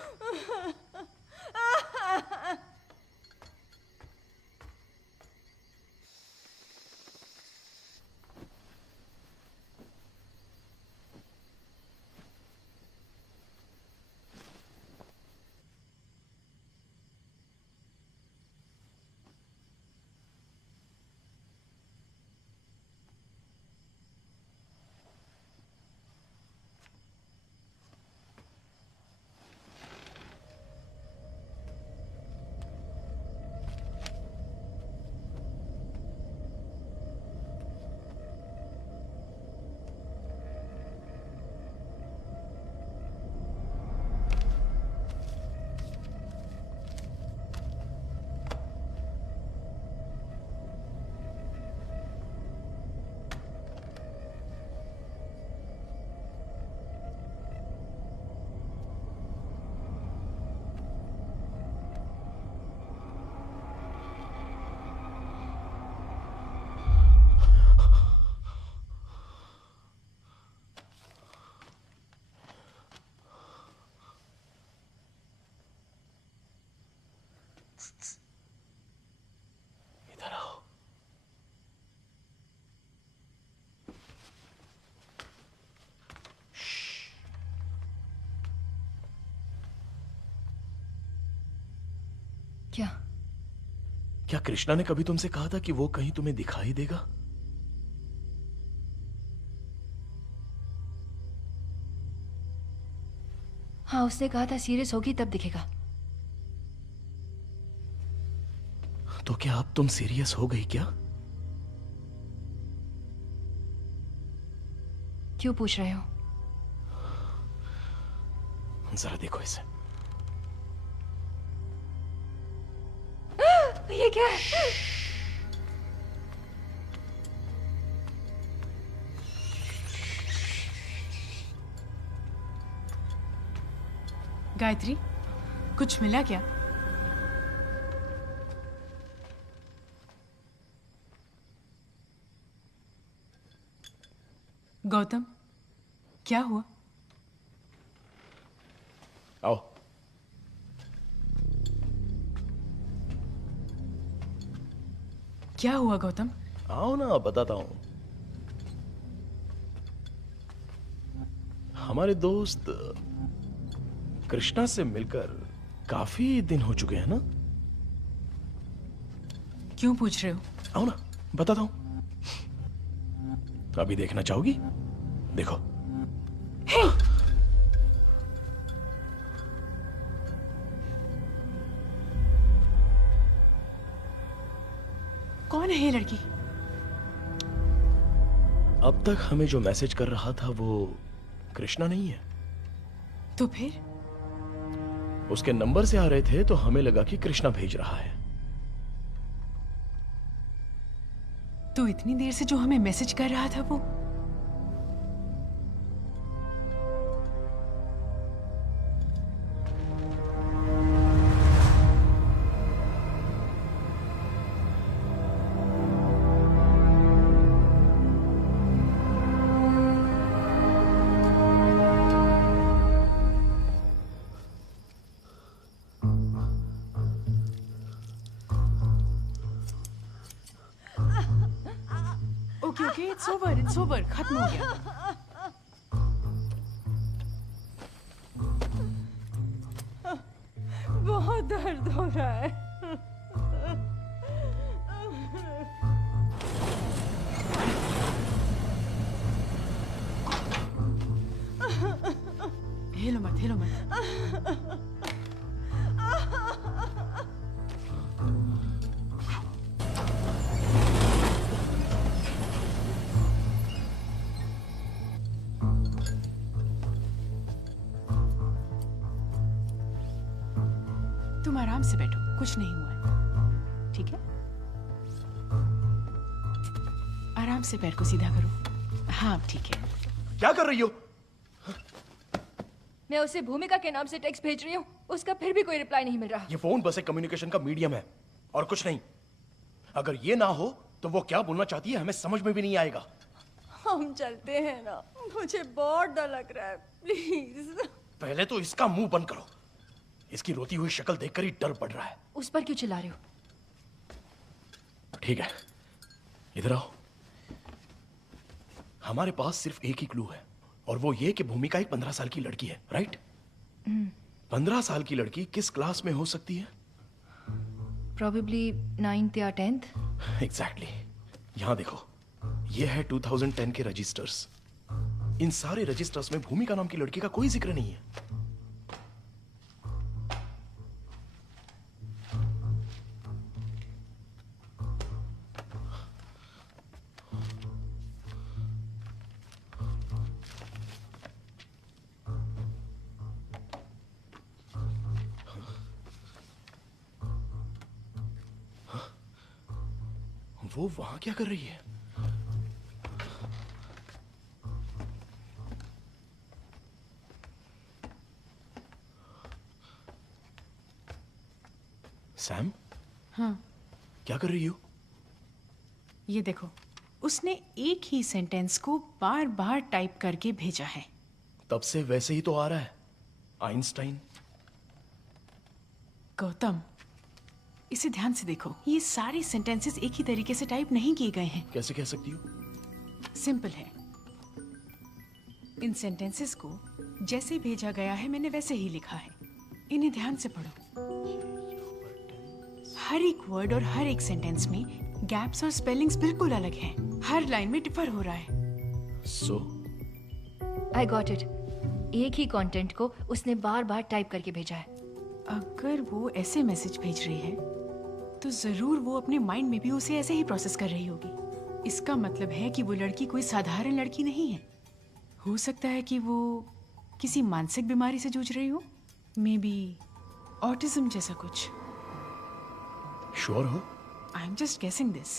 क्या? क्या कृष्णा ने कभी तुमसे कहा था कि वो कहीं तुम्हें दिखाई देगा? हाँ, उसने कहा था सीरियस होगी तब दिखेगा। तो क्या अब तुम सीरियस हो गई क्या? क्यों पूछ रहे हो? जरा देखो इसे। ये क्या है? गायत्री, कुछ मिला क्या? गौतम, क्या हुआ? आओ। क्या हुआ गौतम? आओ ना, बताता हूं। हमारे दोस्त कृष्णा से मिलकर काफी दिन हो चुके हैं ना? क्यों पूछ रहे हो? आओ ना, बताता हूं। अभी देखना चाहोगी? देखो। हे! कौन है ये लड़की? अब तक हमें जो मैसेज कर रहा था वो कृष्णा नहीं है। तो फिर? उसके नंबर से आ रहे थे तो हमें लगा कि कृष्णा भेज रहा है। तो इतनी देर से जो हमें मैसेज कर रहा था वो? ओके, इट्स ओवर, खत्म हो गया। बहुत दर्द हो रहा है। हिलो मत। तुम आराम से बैठो, कुछ नहीं हुआ है, ठीक है? आराम से पैर को सीधा करो। हाँ, ठीक है। क्या कर रही हो? मैं उसे भूमिका के नाम से टेक्स्ट भेज रही हूँ, उसका फिर भी कोई रिप्लाई नहीं मिल रहा। ये फोन बस एक कम्युनिकेशन का मीडियम है और कुछ नहीं। अगर ये ना हो तो वो क्या बोलना चाहती है हमें समझ में भी नहीं आएगा। हम चलते हैं ना, मुझे बहुत डर लग रहा है, प्लीज। पहले तो इसका मुंह बंद करो। इसकी रोती हुई शक्ल देखकर ही डर पड़ रहा है। उस पर क्यों चिल्ला रहे हो? ठीक है, इधर आओ। हमारे पास सिर्फ एक ही क्लू है और वो ये कि भूमिका एक 15 साल की लड़की है, राइट? 15 साल की लड़की किस क्लास में हो सकती है? Probably 9th या 10th। एग्जैक्टली। यहां देखो, ये है 2010 के रजिस्टर्स। इन सारे रजिस्टर्स में भूमिका नाम की लड़की का कोई जिक्र नहीं है। वो वहां क्या कर रही है? सैम? हाँ। क्या कर रही हो? ये देखो, उसने एक ही सेंटेंस को बार बार टाइप करके भेजा है। तब से वैसे ही तो आ रहा है, आइंस्टाइन। गौतम, इसे ध्यान से देखो, ये सारे सेंटेंसेस एक ही तरीके से टाइप नहीं किए गए हैं। कैसे कह सकती हो? सिंपल है। इन सेंटेंसेस को जैसे भेजा गया है मैंने वैसे ही लिखा है। इन्हें ध्यान से पढ़ो। हर एक वर्ड और हर एक सेंटेंस में गैप्स और स्पेलिंग्स बिल्कुल अलग हैं। हर लाइन में डिफर हो रहा है। सो आई गॉट इट। एक ही कंटेंट को उसने बार बार टाइप करके भेजा है। अगर वो ऐसे मैसेज भेज रही है तो जरूर वो अपने माइंड में भी उसे ऐसे ही प्रोसेस कर रही होगी। इसका मतलब है कि वो लड़की कोई साधारण लड़की नहीं है। हो सकता है कि वो किसी मानसिक बीमारी से जूझ रही हो, मे बी ऑटिज्म जैसा कुछ। श्योर हो? I am just guessing this.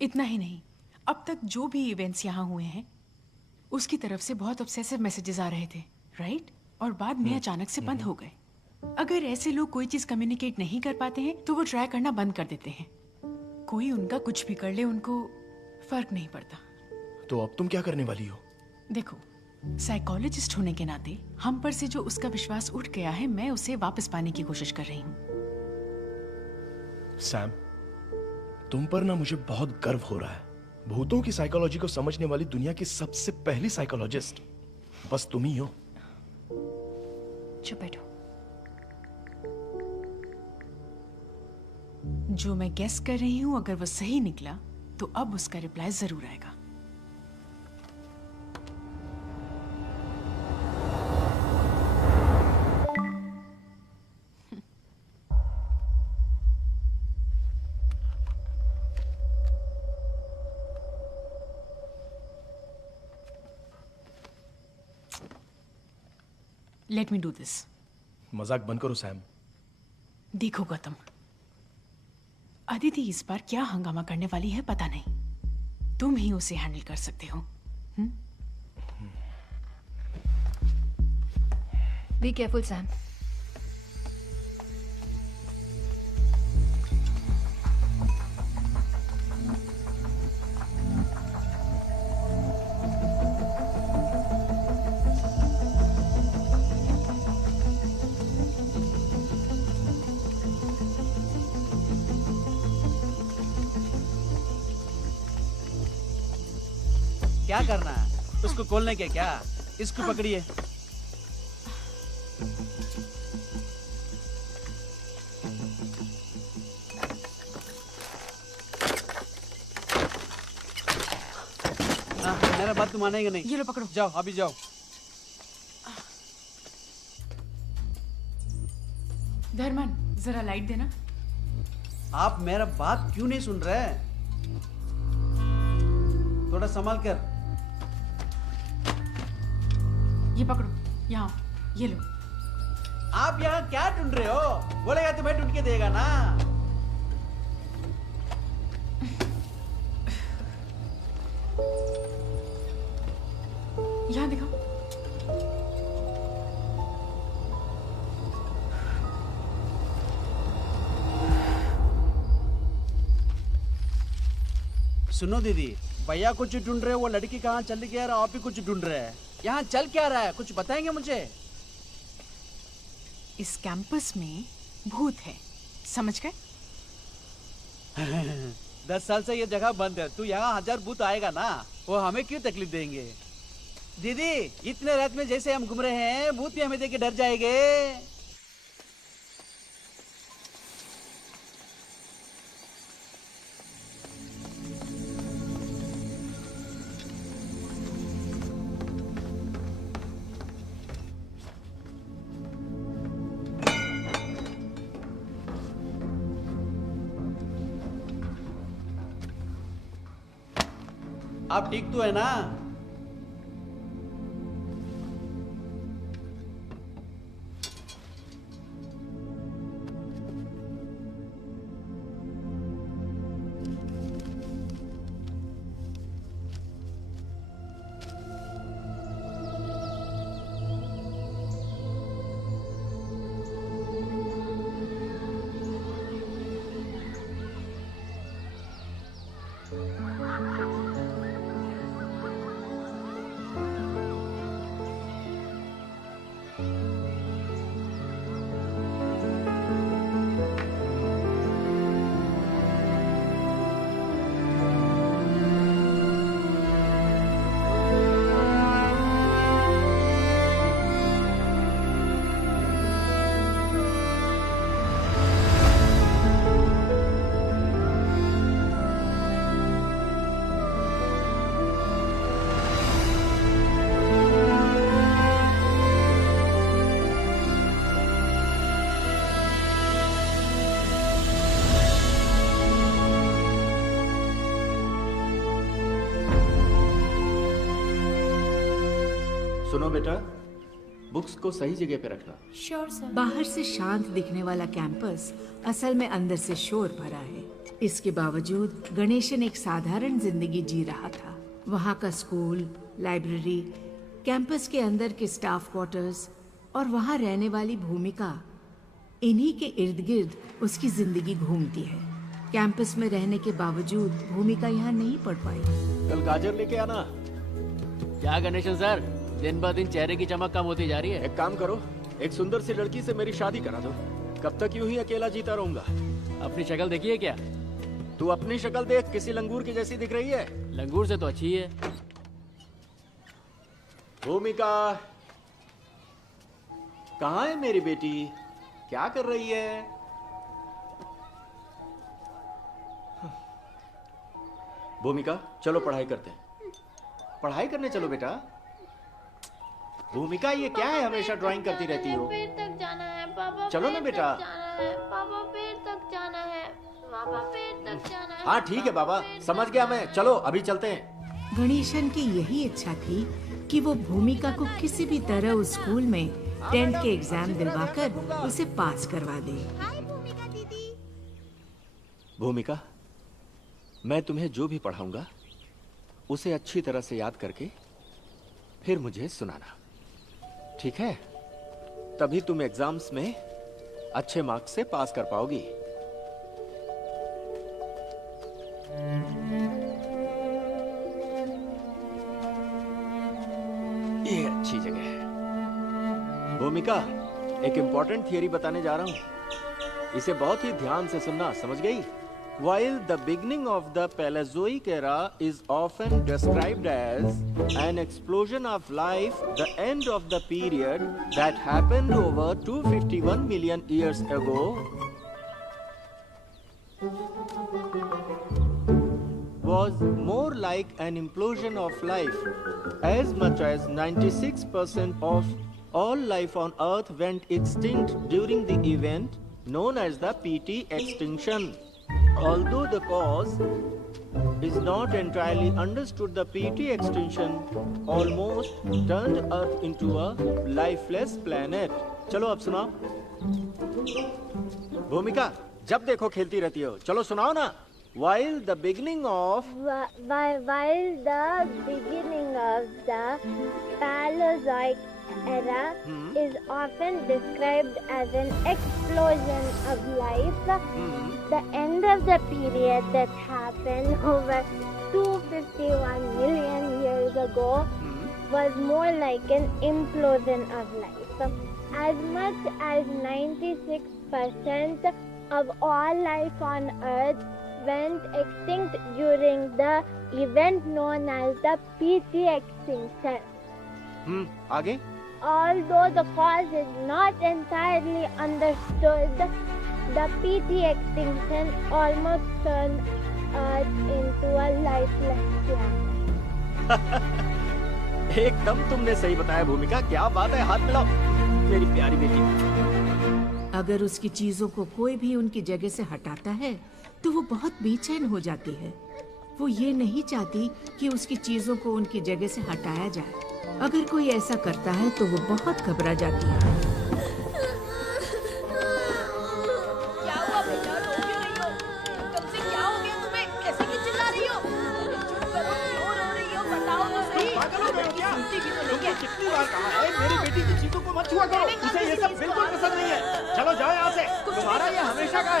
इतना ही नहीं, अब तक जो भी इवेंट्स यहाँ हुए हैं उसकी तरफ से बहुत ऑब्सेसिव मैसेजेस आ रहे थे, राइट? और बाद में अचानक से बंद हो गए। अगर ऐसे लोग कोई चीज कम्युनिकेट नहीं कर पाते हैं तो वो ट्राई करना बंद कर देते हैं। कोई उनका कुछ भी कर ले, उनको फर्क नहीं पड़ता। तो अब तुम क्या करने वाली हो? देखो, साइकोलॉजिस्ट होने के नाते हम पर से जो उसका विश्वास उठ गया है, मैं उसे वापस पाने की कोशिश कर रही हूँ। सैम, तुम पर ना मुझे बहुत गर्व हो रहा है। भूतों की साइकोलॉजी को समझने वाली दुनिया की सबसे पहली साइकोलॉजिस्ट बस तुम ही हो। चुप बैठो। जो मैं गेस कर रही हूँ, अगर वो सही निकला तो अब उसका रिप्लाई जरूर आएगा। Let me do this. मजाक बंद करो सैम। देखो गौतम, अदिति इस बार क्या हंगामा करने वाली है पता नहीं। तुम ही उसे हैंडल कर सकते हो। Be careful Sam. क्या करना है? उसको खोलने के क्या? इसको पकड़िए। मेरा बात तुम मानेगा नहीं। ये लो पकड़ो। जाओ, अभी जाओ। धर्मन, जरा लाइट देना। आप मेरा बात क्यों नहीं सुन रहे? थोड़ा संभाल कर। ये पकड़ो, यहाँ, ये लो। आप यहाँ क्या ढूंढ रहे हो? बोलेगा तो मैं ढूंढ के देगा ना। यहाँ दिखाओ। सुनो दीदी, भैया कुछ ढूंढ रहे हो, वो लड़की कहाँ चल गया और आप भी कुछ ढूंढ रहे हैं। यहाँ चल क्या रहा है, कुछ बताएंगे मुझे? इस कैंपस में भूत है, समझ गए? 10 साल से ये जगह बंद है, तू यहाँ 1000 भूत आएगा ना, वो हमें क्यों तकलीफ देंगे? दीदी, इतने रात में जैसे हम घूम रहे हैं, भूत भी हमें देख के डर जाएंगे। आप ठीक तो है ना? सुनो बेटा, बुक्स को सही जगह पे रखना। Sure sir. बाहर से शांत दिखने वाला कैंपस असल में अंदर से शोर भरा है। इसके बावजूद गणेशन एक साधारण जिंदगी जी रहा था। वहाँ का स्कूल, लाइब्रेरी, कैंपस के अंदर के स्टाफ क्वार्टर्स और वहाँ रहने वाली भूमिका, इन्हीं के इर्द गिर्द उसकी जिंदगी घूमती है। कैंपस में रहने के बावजूद भूमिका यहाँ नहीं पढ़ पाई। कल गाजर लेके आना। क्या गणेशन सर, दिन ब दिन चेहरे की चमक कम होती जा रही है। एक काम करो, एक सुंदर सी लड़की से मेरी शादी करा दो। कब तक यूं ही अकेला जीता रहूंगा? अपनी शक्ल देखी है क्या? तू अपनी शक्ल देख, किसी लंगूर की जैसी दिख रही है। लंगूर से तो अच्छी है। भूमिका, कहाँ है मेरी बेटी? क्या कर रही है? भूमिका, चलो पढ़ाई करते हैं। पढ़ाई करने चलो बेटा। भूमिका, ये क्या है, हमेशा ड्राइंग करती रहती हो? पेड़ तक जाना है पापा। चलो ना बेटा। पापा पेड़ तक जाना है। पापा पेड़ तक जाना है। हाँ ठीक है बाबा, समझ गया मैं। चलो अभी चलते हैं। गणेशन की यही इच्छा थी कि वो भूमिका को किसी भी तरह उस स्कूल में 10th के एग्जाम दिलवाकर उसे पास करवा दे। भूमिका, मैं तुम्हें जो भी पढ़ाऊंगा उसे अच्छी तरह से याद करके फिर मुझे सुनाना, ठीक है? तभी तुम एग्जाम्स में अच्छे मार्क्स से पास कर पाओगी। ये अच्छी जगह है। भूमिका, एक इंपॉर्टेंट थियरी बताने जा रहा हूं, इसे बहुत ही ध्यान से सुनना, समझ गई? While the beginning of the Paleozoic era is often described as an explosion of life, the end of the period that happened over 251 million years ago was more like an implosion of life. As much as 96% of all life on Earth went extinct during the event known as the PT extinction. Although the cause is not entirely understood, the PT extinction almost turned Earth into a lifeless planet. चलो अब सुनाओ। भूमिका, जब देखो खेलती रहती हो, चलो सुनाओ ना। While the beginning of the Paleozoic era is often described as an explosion of life, the end of the period that happened over 251 million years ago was more like an implosion of life. As much as 96% of all life on Earth went extinct during the event known as the PT extinction. आगे? Although the cause is not entirely understood, the PT extinction almost turned Earth into a lifeless planet. एकदम तुमने सही बताया भूमिका, क्या बात है, हाथ मिलाओ मेरी प्यारी बेटी। अगर उसकी चीजों को कोई भी उनकी जगह से हटाता है तो वो बहुत बेचैन हो जाती है। वो ये नहीं चाहती कि उसकी चीजों को उनकी जगह से हटाया जाए। अगर कोई ऐसा करता है तो वो बहुत घबरा जाती है। क्या हुआ बेटा, रो क्यों रही हो? कब से क्या हो गया तुम्हें? ऐसे क्यों चिल्ला रही हो? चुप करो, क्यों रो रही हो? बताओ तो सही। पागल हो गए हो क्या? सुनती भी तो नहीं है। कितनी बार कहा है मेरी बेटी की चीजों को मत छुआ करो, उसे ये सब बिल्कुल पसंद नहीं है। चलो जाओ यहाँ से, तुम्हारा ये हमेशा का है।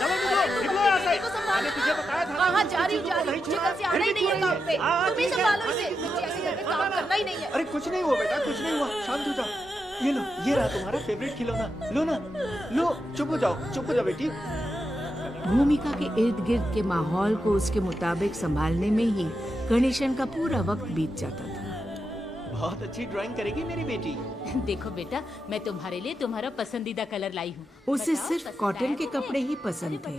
चलो निकलो यहाँ से। मैंने तुझे बताया था। कहाँ जा रही हो? मुझे कल से आना ही नहीं है काम पे। तुम ही संभालो इसे, मुझे ऐसे घर में काम करना ही नहीं है। अरे कुछ नहीं हुआ बेटा, कुछ नहीं हुआ, शांत हो जाओ। ये लो, ये रहा तुम्हारा फेवरेट खिलौना, लो ना, लो। चुप हो जाओ बेटी। भूमिका के इर्द गिर्द के माहौल को उसके मुताबिक संभालने में ही गणेशन का पूरा वक्त बीत जाता था। बहुत अच्छी ड्राइंग करेगी मेरी बेटी। देखो बेटा, मैं तुम्हारे लिए तुम्हारा पसंदीदा कलर लाई हूँ। उसे सिर्फ कॉटन के कपड़े ही पसंद थे।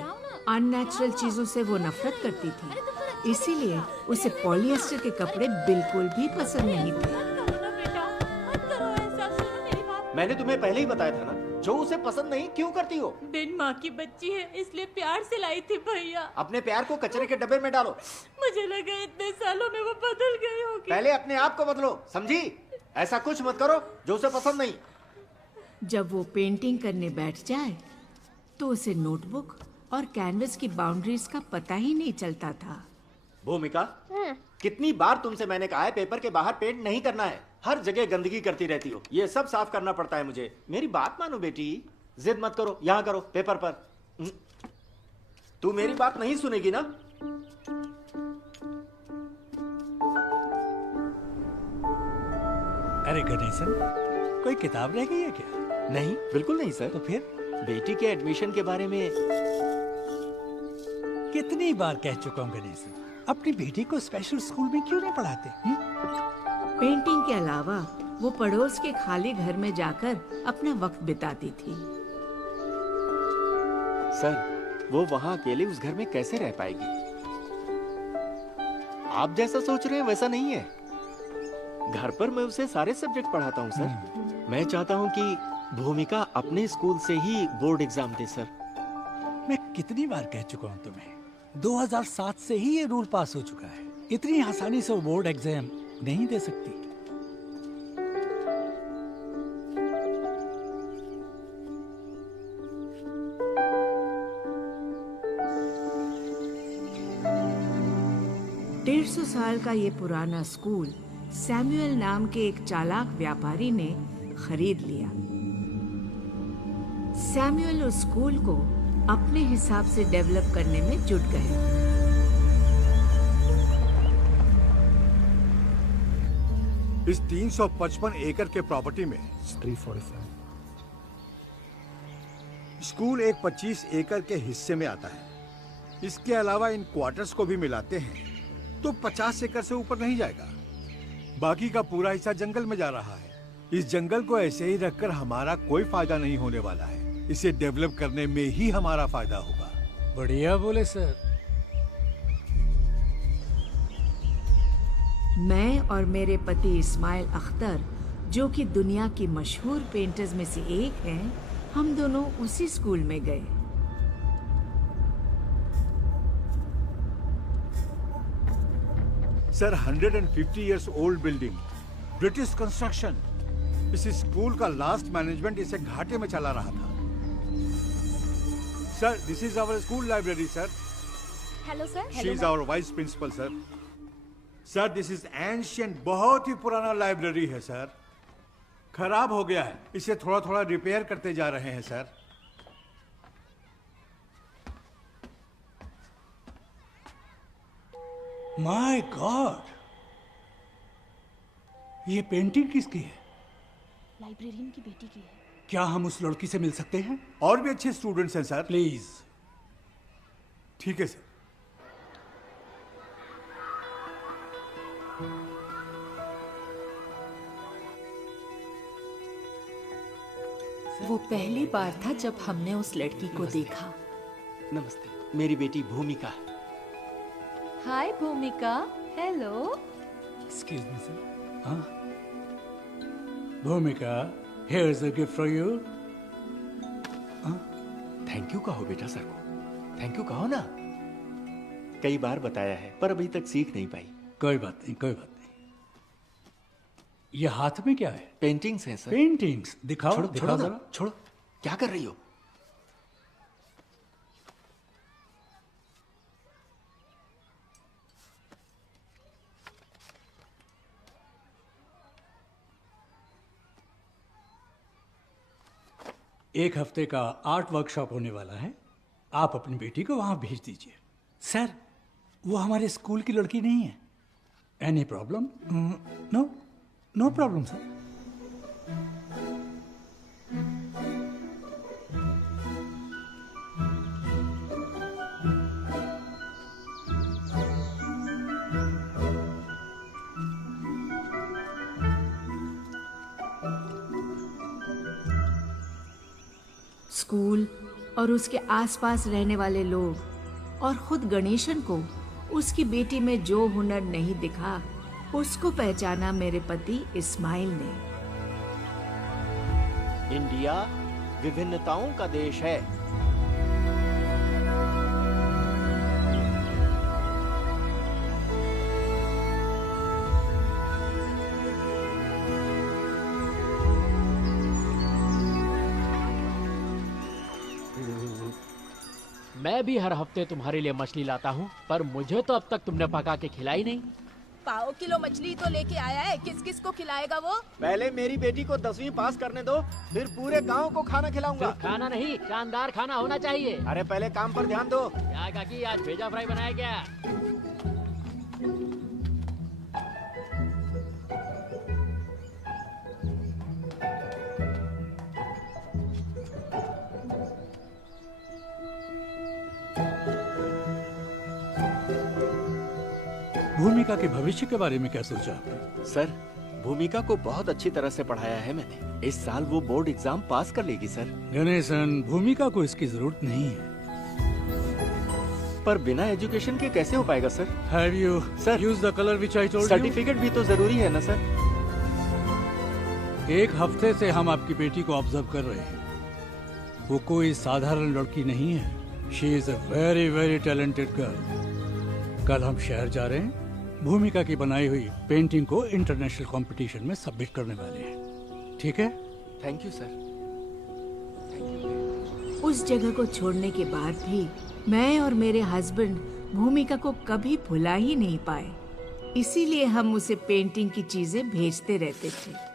अननेचुरल चीजों से वो नफरत करती थी, इसीलिए उसे पॉलिएस्टर के कपड़े बिल्कुल भी पसंद नहीं थे। मैंने तुम्हें पहले ही बताया था ना, जो उसे पसंद नहीं क्यों करती हो? बिन माँ की बच्ची है, इसलिए प्यार से लाई थी भैया। अपने प्यार को कचरे के डब्बे में डालो। मुझे लगा इतने सालों में वो बदल गई होगी। पहले अपने आप को बदलो, समझी? ऐसा कुछ मत करो जो उसे पसंद नहीं। जब वो पेंटिंग करने बैठ जाए तो उसे नोटबुक और कैनवस की बाउंड्रीज का पता ही नहीं चलता था। भूमिका, कितनी बार तुमसे मैंने कहा है पेपर के बाहर पेंट नहीं करना है। हर जगह गंदगी करती रहती हो। ये सब साफ करना पड़ता है मुझे। मेरी बात मानो बेटी, जिद मत करो, यहाँ करो पेपर पर। तू मेरी बात नहीं सुनेगी ना? अरे गणेशन, कोई किताब रह गई है क्या? नहीं, बिल्कुल नहीं सर। तो फिर बेटी के एडमिशन के बारे में कितनी बार कह चुका हूँ गणेशन, अपनी बेटी को स्पेशल स्कूल में क्यों नहीं पढ़ाते? पेंटिंग के अलावा वो पड़ोस के खाली घर में जाकर अपना वक्त बिताती थी। सर, वो वहाँ अकेले उस घर में कैसे रह पाएगी? आप जैसा सोच रहे हैं वैसा नहीं है। घर पर मैं उसे सारे सब्जेक्ट पढ़ाता हूँ सर। मैं चाहता हूँ कि भूमिका अपने स्कूल से ही बोर्ड एग्जाम दे सर। मैं कितनी बार कह चुका हूँ तुम्हें, 2007 से ही ये रूल पास हो चुका है। इतनी आसानी से वो बोर्ड एग्जाम नहीं दे सकती। डेढ़ 150 साल का ये पुराना स्कूल सैमुअल नाम के एक चालाक व्यापारी ने खरीद लिया। सैमुअल उस स्कूल को अपने हिसाब से डेवलप करने में जुट गए। इस 355 एकड़ के प्रॉपर्टी में 345 स्कूल एक 25 एकड़ के हिस्से में आता है। इसके अलावा इन क्वार्टर्स को भी मिलाते हैं तो 50 एकड़ से ऊपर नहीं जाएगा। बाकी का पूरा हिस्सा जंगल में जा रहा है। इस जंगल को ऐसे ही रखकर हमारा कोई फायदा नहीं होने वाला है। इसे डेवलप करने में ही हमारा फायदा होगा। बढ़िया बोले सर। मैं और मेरे पति इस्माइल अख्तर, जो कि दुनिया की मशहूर पेंटर्स में से एक हैं, हम दोनों उसी स्कूल में गए। Sir, 150 years old building, British construction. इस स्कूल का लास्ट मैनेजमेंट इसे घाटे में चला रहा था। Sir, this is our school library sir. Hello sir. She is our vice principal sir. Sir, this is ancient, बहुत ही पुराना लाइब्रेरी है सर। खराब हो गया है, इसे थोड़ा थोड़ा रिपेयर करते जा रहे हैं सर। माय गॉड, ये पेंटिंग किसकी है? लाइब्रेरियन की बेटी की है। क्या हम उस लड़की से मिल सकते हैं? और भी अच्छे स्टूडेंट्स हैं सर। प्लीज। ठीक है सर। वो पहली बार था जब हमने उस लड़की को देखा। नमस्ते, मेरी बेटी भूमिका। हाय भूमिका। हेलो। Excuse me sir. हाँ, भूमिका, here is a gift for you. Thank you कहो बेटा सर को। थैंक यू कहो ना। कई बार बताया है पर अभी तक सीख नहीं पाई। कोई बात नहीं, कोई बात नहीं। ये हाथ में क्या है? पेंटिंग्स हैं सर। पेंटिंग्स दिखाओ। छोड़ो, दिखाओ छोड़ो जरा। ना, छोड़ो। क्या कर रही हो? एक हफ्ते का आर्ट वर्कशॉप होने वाला है। आप अपनी बेटी को वहां भेज दीजिए। सर, वो हमारे स्कूल की लड़की नहीं है। Any problem? No, no problem sir. School और उसके आसपास रहने वाले लोग और खुद गणेशन को उसकी बेटी में जो हुनर नहीं दिखा, उसको पहचाना मेरे पति इस्माइल ने। इंडिया विभिन्नताओं का देश है। मैं भी हर हफ्ते तुम्हारे लिए मछली लाता हूँ, पर मुझे तो अब तक तुमने पका के खिलाई नहीं। 1 किलो मछली तो लेके आया है, किस किस को खिलाएगा वो? पहले मेरी बेटी को 10वीं पास करने दो, फिर पूरे गांव को खाना खिलाऊंगा। खाना नहीं, शानदार खाना होना चाहिए। अरे पहले काम पर ध्यान दो। क्या काकी, आज भेजा फ्राई बनाया क्या? भूमिका के भविष्य के बारे में क्या सोचा आपने? सर, भूमिका को बहुत अच्छी तरह से पढ़ाया है मैंने। इस साल वो बोर्ड एग्जाम पास कर लेगी सर। गणेशन, भूमिका को इसकी जरूरत नहीं है। पर बिना एजुकेशन के कैसे हो पाएगा sir? Have you used the color which I told you? Certificate भी तो जरूरी है ना सर? 1 हफ्ते से हम आपकी बेटी को ऑब्जर्व कर रहे हैं। वो कोई साधारण लड़की नहीं है। She is a very very talented girl। कल हम शहर जा रहे हैं। भूमिका की बनाई हुई पेंटिंग को इंटरनेशनल कंपटीशन में सबमिट करने वाले हैं। ठीक है? Thank you sir. उस जगह को छोड़ने के बाद भी मैं और मेरे हस्बैंड भूमिका को कभी भुला ही नहीं पाए। इसीलिए हम उसे पेंटिंग की चीजें भेजते रहते थे।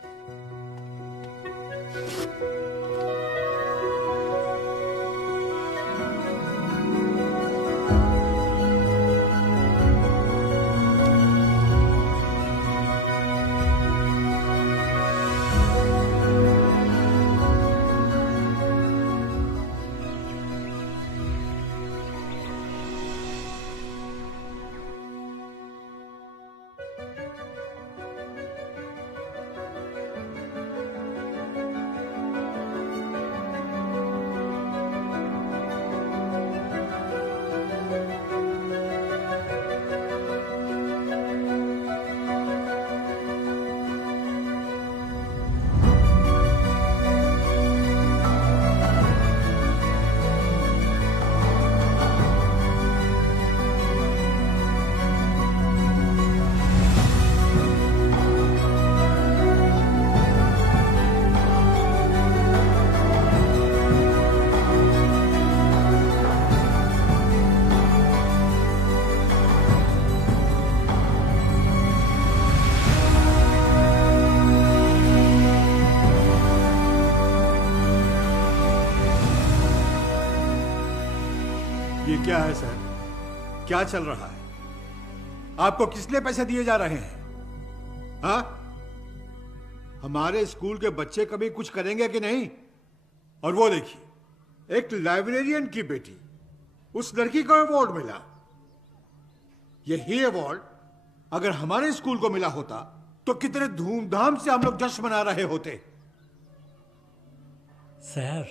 क्या है सर? क्या चल रहा है? आपको किसने पैसे दिए जा रहे हैं? हाँ? हमारे स्कूल के बच्चे कभी कुछ करेंगे कि नहीं? और वो देखिए, एक लाइब्रेरियन की बेटी, उस लड़की को अवार्ड मिला। यही अवार्ड अगर हमारे स्कूल को मिला होता तो कितने धूमधाम से हम लोग जश्न मना रहे होते। सर,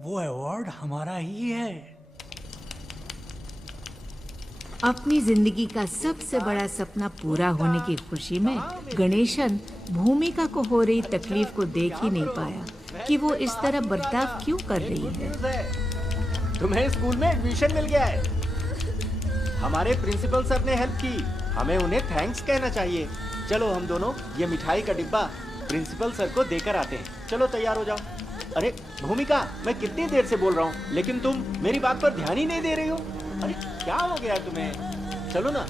वो अवार्ड हमारा ही है। अपनी जिंदगी का सबसे बड़ा सपना पूरा होने की खुशी में गणेशन भूमिका को हो रही तकलीफ को देख ही नहीं पाया कि वो इस तरह बर्ताव क्यों कर रही है। तुम्हें स्कूल में एडमिशन मिल गया है। हमारे प्रिंसिपल सर ने हेल्प की, हमें उन्हें थैंक्स कहना चाहिए। चलो हम दोनों ये मिठाई का डिब्बा प्रिंसिपल सर को देकर आते हैं। चलो तैयार हो जाओ। अरे भूमिका, मैं कितनी देर से बोल रहा हूँ, लेकिन तुम मेरी बात पर ध्यान ही नहीं दे रही हो। अरे क्या हो गया तुम्हें? चलो ना,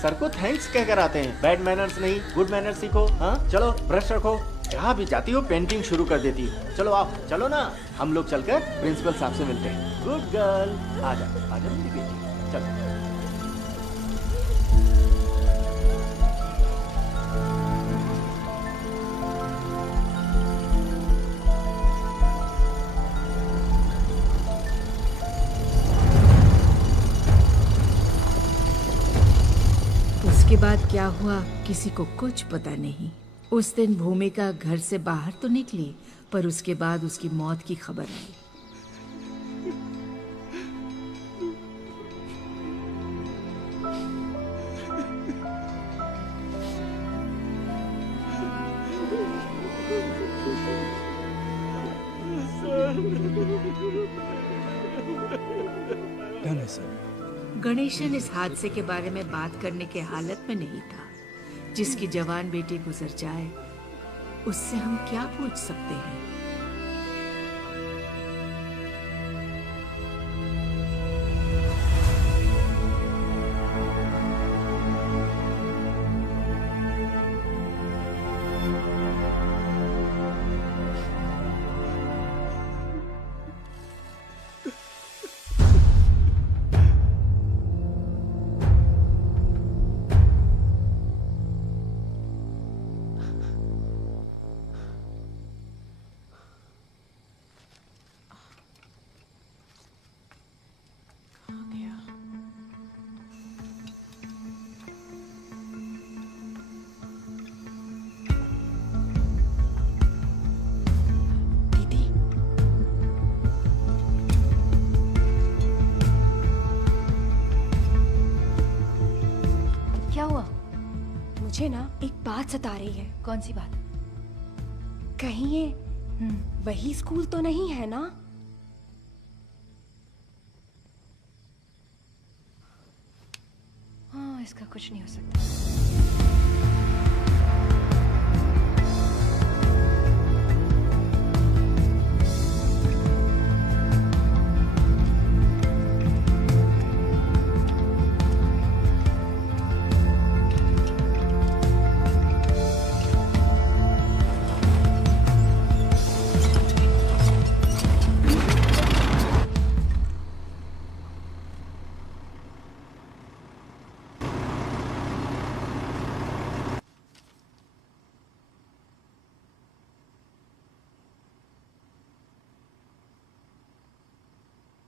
सर को थैंक्स कहकर आते हैं। बैड मैनर्स नहीं, गुड मैनर्स सीखो। हाँ चलो, ब्रश रखो। जहाँ भी जाती हो पेंटिंग शुरू कर देती हो। चलो आओ, चलो ना, हम लोग चलकर प्रिंसिपल साहब से मिलते हैं। गुड गर्ल, आजा आजा मेरी बेटी, चलो। उसके बाद क्या हुआ किसी को कुछ पता नहीं। उस दिन भूमिका घर से बाहर तो निकली, पर उसके बाद उसकी मौत की खबर आई। गणेशन इस हादसे के बारे में बात करने के हालत में नहीं था। जिसकी जवान बेटी गुजर जाए, उससे हम क्या पूछ सकते हैं? मुझे ना एक बात सता रही है। कौन सी बात? कहीं ये वही स्कूल तो नहीं है ना? हाँ, इसका कुछ नहीं हो सकता।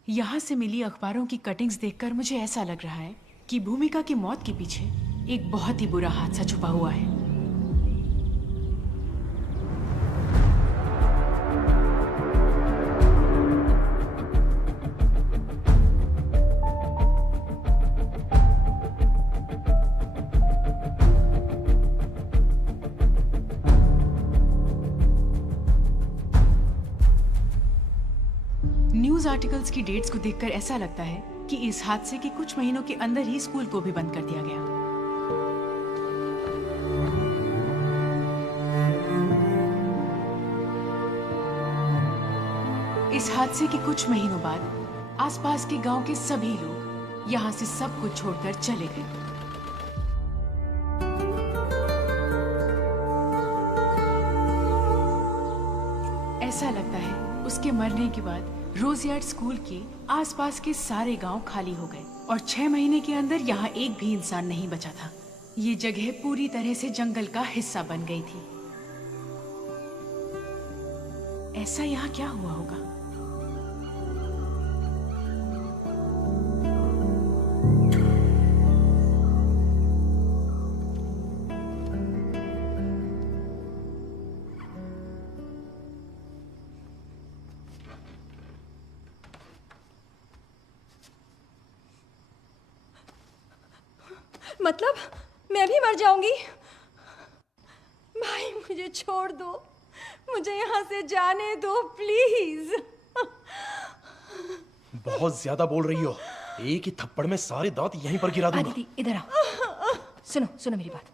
यहाँ से मिली अखबारों की कटिंग्स देखकर मुझे ऐसा लग रहा है कि भूमिका की मौत के पीछे एक बहुत ही बुरा हादसा छुपा हुआ है। न्यूज आर्टिकल्स की डेट्स को देखकर ऐसा लगता है कि इस हादसे के कुछ महीनों के अंदर ही स्कूल को भी बंद कर दिया गया। इस हादसे के कुछ महीनों बाद आसपास के गांव के सभी लोग यहां से सब कुछ छोड़कर चले गए। ऐसा लगता है उसके मरने के बाद रोजयार्ड स्कूल के आसपास के सारे गांव खाली हो गए और 6 महीने के अंदर यहाँ एक भी इंसान नहीं बचा था। ये जगह पूरी तरह से जंगल का हिस्सा बन गई थी। ऐसा यहाँ क्या हुआ होगा? मतलब मैं भी मर जाऊंगी? भाई मुझे छोड़ दो, मुझे यहाँ से जाने दो प्लीज। बहुत ज्यादा बोल रही हो, एक ही थप्पड़ में सारे दांत यहीं पर गिरा दूंगा। आदिति इधर आओ। सुनो सुनो मेरी बात।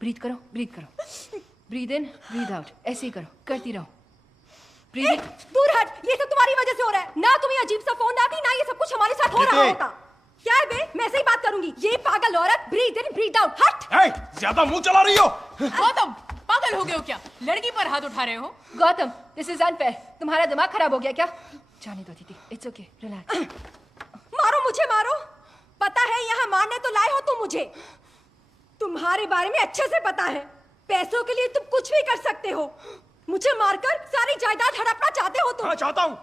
ब्रीथ करो, ब्रीथ करो। ब्रीथ इन, ब्रीथ आउट। ऐसे ही करो, करती रहो। ब्रीथ इन। दूर हट, ये सब तुम्हारी वजह से हो रहा है ना। तुम्हें अजीब सा फोन आती ना, ये सब कुछ हमारे साथ हो रहा होता। क्या है बे, मैं से ही बात करूंगी। ये पागल औरत, ब्रीथ इन ब्रीथ आउट। हट। ज्यादा मुंह चला रही हो। गौतम, पागल हो गए हो क्या? लड़की पर हाथ उठा रहे हो? Gautam, this is unfair. तुम्हारा दिमाग खराब हो गया क्या? जाने दो दीदी, इट्स ओके, रिलैक्स। मारो मुझे, मारो। पता है यहाँ मारने तो लाए हो तुम मुझे। तुम्हारे बारे में अच्छे से पता है। पैसों के लिए तुम कुछ भी कर सकते हो। मुझे मारकर सारी जायदाद हड़पना चाहते हो तुम। हाँ, चाहता हूँ।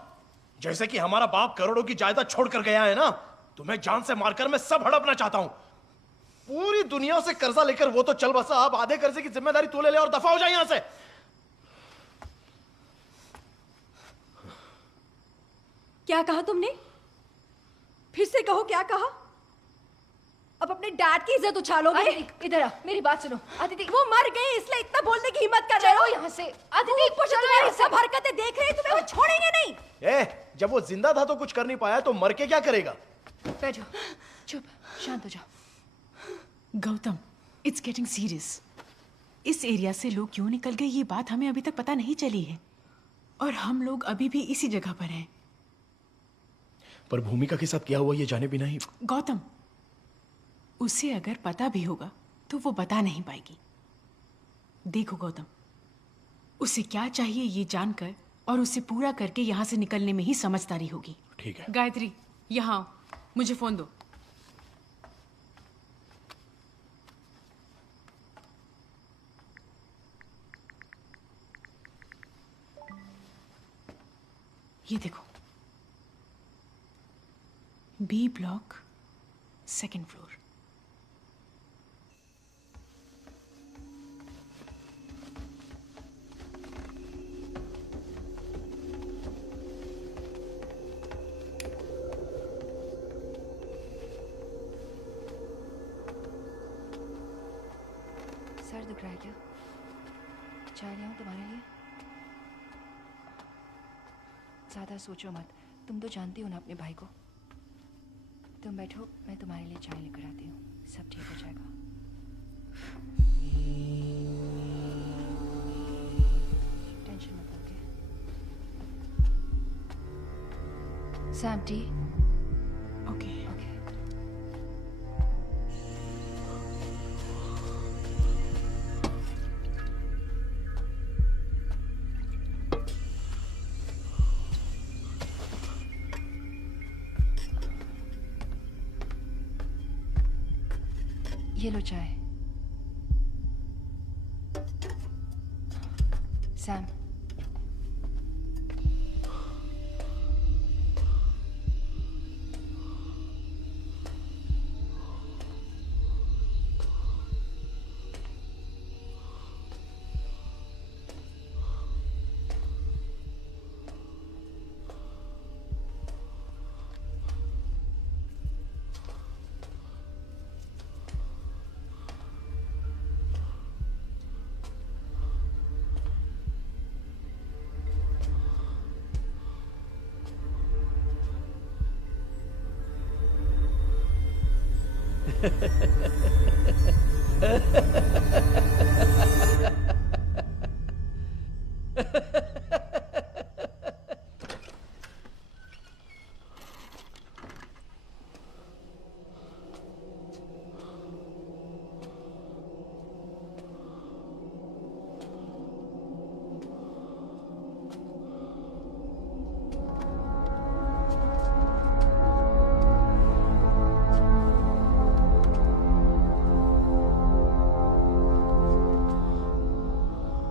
जैसे कि हमारा बाप करोड़ों की जायदाद छोड़ कर गया है ना, तुम्हें जान से मारकर मैं सब हड़पना चाहता हूँ। पूरी दुनिया से कर्जा लेकर वो तो चल बसा, अब आधे कर्जे की जिम्मेदारी तू ले ले और दफा हो जाए यहाँ से। क्या कहा तुमने? फिर से कहो, क्या कहा? अब अपने डैड की इज्जत उछालोगे? इधर आ, मेरी बात सुनो। आदिति, वो मर गए इसलिए इतना बोलने की हिम्मत कर रहे हो? यहाँ से। आदिति, तुम्हारी सब हरकतें देख रहे हैं, तुम्हें वो छोड़ेंगे नहीं। जब वो जिंदा था तो कुछ कर नहीं पाया, तो मर के क्या करेगा? बैठो, चुप, शांत हो जाओ। Gautam, it's getting serious. इस एरिया से लोग क्यों निकल गए ये बात हमें अभी तक पता नहीं चली है, और हम लोग अभी भी इसी जगह पर हैं। पर भूमिका के साथ क्या हुआ ये जाने बिना ही। गौतम, उसे अगर पता भी होगा तो वो बता नहीं पाएगी। देखो गौतम, उसे क्या चाहिए ये जानकर और उसे पूरा करके यहाँ से निकलने में ही समझदारी होगी। ठीक है। गायत्री, यहाँ मुझे फोन दो। ये देखो, B block, 2nd floor. Sir दुख रहा है क्या? चाय ले आऊं तुम्हारे लिए? ज़्यादा सोचो मत, तुम तो जानती हो ना अपने भाई को। तुम बैठो, मैं तुम्हारे लिए चाय लेकर आती हूँ, सब ठीक हो जाएगा। टेंशन मत लो, ओके? Sam, T? ओके। ये लो चाय। सैम,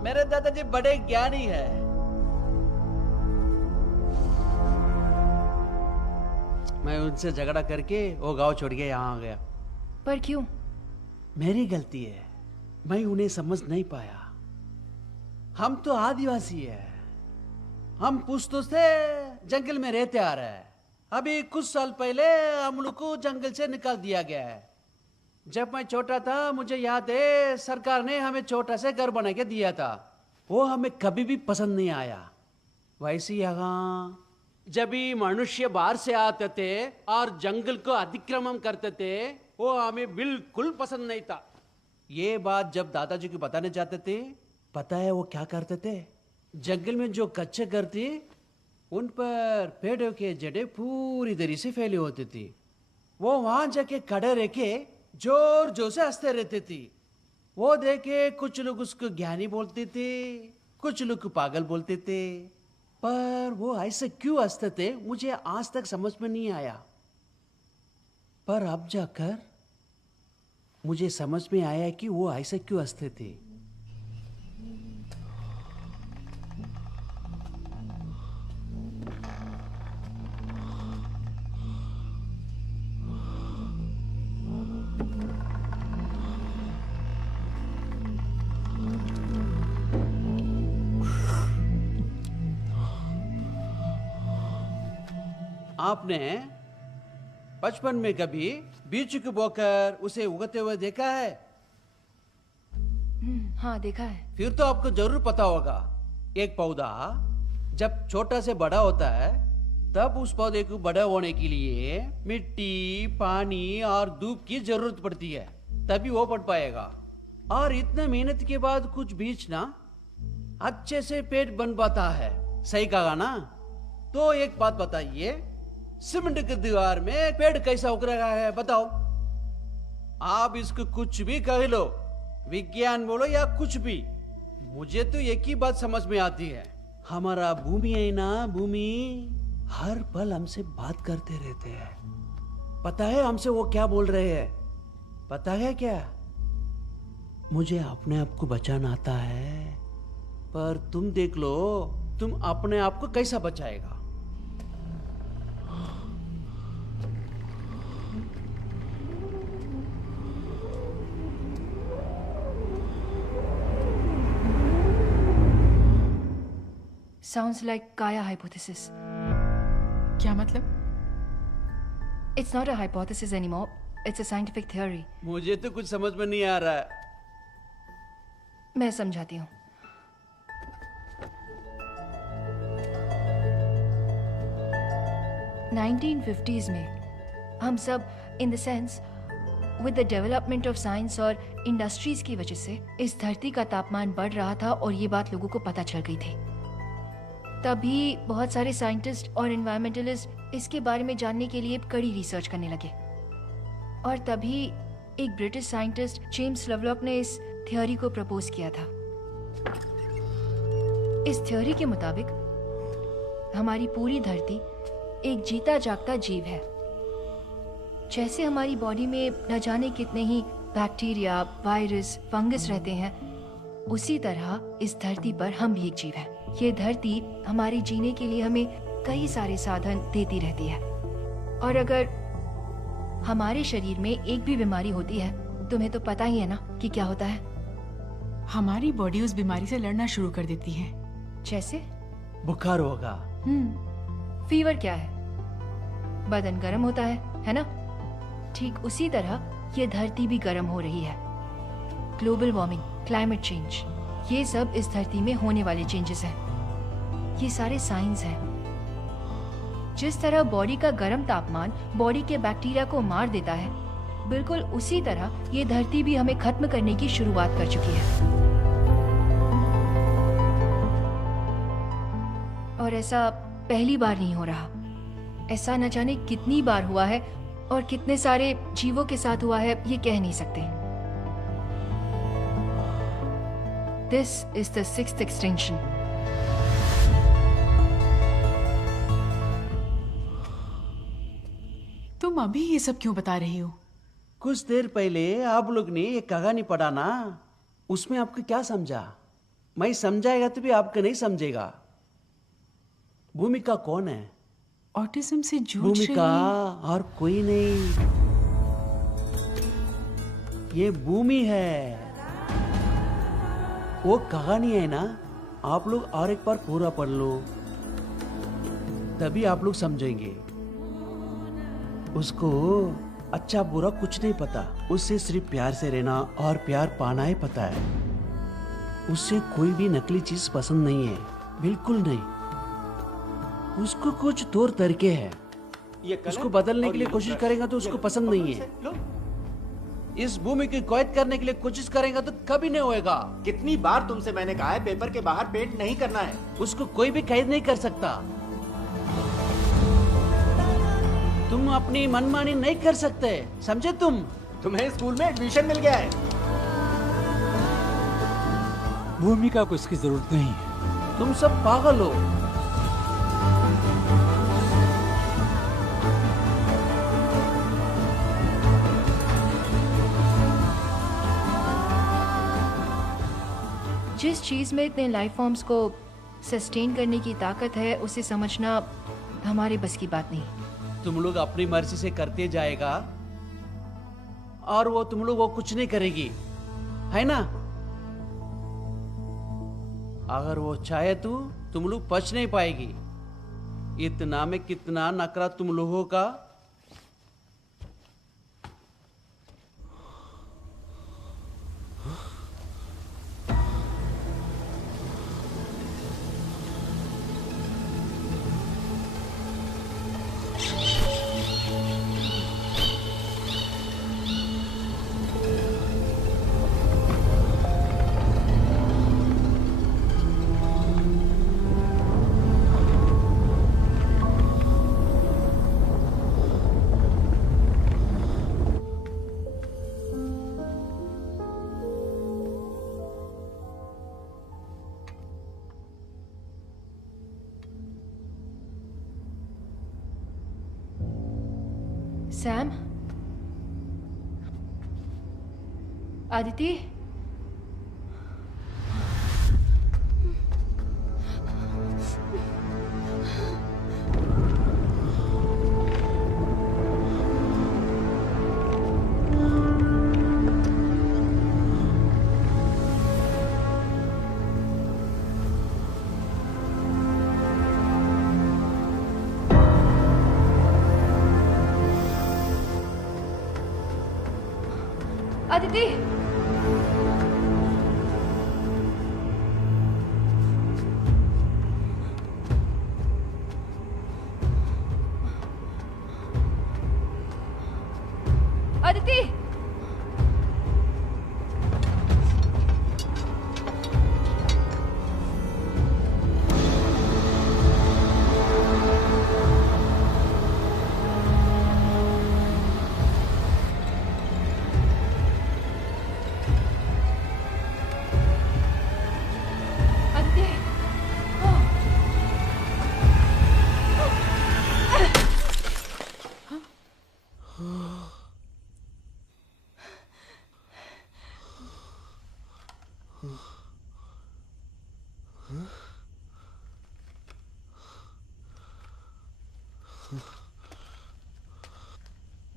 मेरे दादाजी बड़े ज्ञानी है। मैं उनसे झगड़ा करके वो गांव छोड़ के यहाँ आ गया। पर क्यों? मेरी गलती है, मैं उन्हें समझ नहीं पाया। हम तो आदिवासी है, हम पुश्तों से जंगल में रहते आ रहे हैं। अभी कुछ साल पहले हम लोग को जंगल से निकाल दिया गया है। जब मैं छोटा था, मुझे याद है सरकार ने हमें छोटा सा घर बना के दिया था। वो हमें कभी भी पसंद नहीं आया। वैसे यहाँ जब भी मनुष्य बाहर से आते थे और जंगल को अतिक्रमण करते थे, वो हमें बिल्कुल पसंद नहीं था। ये बात जब दादाजी को बताने जाते थे, पता है वो क्या करते थे? जंगल में जो कच्चे घर थे, उन पर पेड़ों के जड़ें पूरी तरह से फैली होती थी। वो वहां जाके खड़े रह के जोर जोर से हंसते रहते थे। वो देखे कुछ लोग उसको ज्ञानी बोलते थे, कुछ लोग पागल बोलते थे। पर वो ऐसे क्यों हंसते थे, मुझे आज तक समझ में नहीं आया। पर अब जाकर मुझे समझ में आया कि वो ऐसे क्यों हंसते थे। आपने बचपन में कभी बीज को बोकर उसे उगते हुए देखा है? हाँ, देखा है। फिर तो आपको जरूर पता होगा, एक पौधा जब छोटा से बड़ा होता है, तब उस पौधे को बड़ा होने के लिए मिट्टी, पानी और धूप की जरूरत पड़ती है, तभी वो बढ़ पाएगा। और इतने मेहनत के बाद कुछ बीज ना अच्छे से पेड़ बन पाता है। सही कहा ना? तो एक बात बताइए, सीमेंट की दीवार में पेड़ कैसा उग रहा है बताओ? आप इसको कुछ भी कह लो, विज्ञान बोलो या कुछ भी, मुझे तो एक ही बात समझ में आती है। हमारा भूमि है ना, भूमि हर पल हमसे बात करते रहते हैं। पता है हमसे वो क्या बोल रहे हैं? पता है क्या? मुझे अपने आप को बचाना आता है, पर तुम देख लो तुम अपने आप को कैसा बचाएगा। Sounds like Kaya hypothesis. क्या मतलब? It's not a hypothesis anymore. It's a scientific theory. मुझे तो कुछ समझ में नहीं आ रहा है। मैं समझाती हूँ। $1950s में हम सब in the sense with the development of science और इंडस्ट्रीज की वजह से इस धरती का तापमान बढ़ रहा था और ये बात लोगों को पता चल गई थी। तभी बहुत सारे साइंटिस्ट और एनवायरमेंटलिस्ट इसके बारे में जानने के लिए कड़ी रिसर्च करने लगे और तभी एक ब्रिटिश साइंटिस्ट जेम्स लवलॉक ने इस थ्योरी को प्रपोज किया था। इस थ्योरी के मुताबिक हमारी पूरी धरती एक जीता जागता जीव है। जैसे हमारी बॉडी में न जाने कितने ही बैक्टीरिया, वायरस, फंगस रहते हैं, उसी तरह इस धरती पर हम भी एक जीव हैं। ये धरती हमारे जीने के लिए हमें कई सारे साधन देती रहती है और अगर हमारे शरीर में एक भी बीमारी होती है, तुम्हें तो पता ही है ना कि क्या होता है। हमारी बॉडी उस बीमारी से लड़ना शुरू कर देती है। जैसे बुखार होगा। फीवर क्या है? बदन गर्म होता है ना? ठीक उसी तरह ये धरती भी गर्म हो रही है। ग्लोबल वार्मिंग, क्लाइमेट चेंज, ये सब इस धरती में होने वाले चेंजेस हैं। ये सारे साइंस हैं। जिस तरह बॉडी का गर्म तापमान बॉडी के बैक्टीरिया को मार देता है, बिल्कुल उसी तरह ये धरती भी हमें खत्म करने की शुरुआत कर चुकी है। और ऐसा पहली बार नहीं हो रहा, ऐसा न जाने कितनी बार हुआ है और कितने सारे जीवों के साथ हुआ है, ये कह नहीं सकते। This is the 6th extinction. तुम अभी ये सब क्यों बता रही हो? कुछ देर पहले आप लोग ने एक कहानी पढ़ा ना, उसमें आपको क्या समझा? मैं समझाएगा तो भी आपको नहीं समझेगा। भूमिका कौन है? ऑटिज्म से जूझ भूमिका और कोई नहीं, ये भूमि है। वो कहानी है ना, आप लोग और एक बार पूरा पढ़ लो, तभी आप लोग समझेंगे। उसको अच्छा बुरा कुछ नहीं पता, उससे सिर्फ प्यार से रहना और प्यार पाना ही पता है। उससे कोई भी नकली चीज पसंद नहीं है, बिल्कुल नहीं। उसको कुछ तौर तरीके हैं, उसको बदलने के लिए कोशिश करेगा तो उसको पसंद नहीं है। इस भूमि की कैद करने के लिए कोशिश करेगा तो कभी नहीं होएगा। कितनी बार तुमसे मैंने कहा है पेपर के बाहर पेंट नहीं करना है। उसको कोई भी कैद नहीं कर सकता। तुम अपनी मनमानी नहीं कर सकते, समझे? तुम्हें स्कूल में एडमिशन मिल गया है। भूमिका को इसकी जरूरत नहीं है। तुम सब पागल हो। जिस चीज में इतने लाइफ फॉर्म्स को सस्टेन करने की ताकत है, उसे समझना हमारे बस की बात नहीं। तुम लोग अपनी मर्जी से करते जाएगा और वो तुम लोग वो कुछ नहीं करेगी, है ना? अगर वो चाहे तो तुम लोग बच नहीं पाएगी। इतना में कितना नखरा तुम लोगों का। सैम, आदिति, आदिति,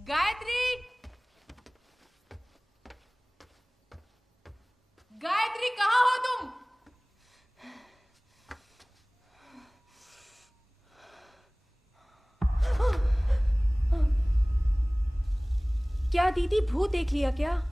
गायत्री, गायत्री कहाँ हो तुम? क्या दीदी भूत देख लिया क्या?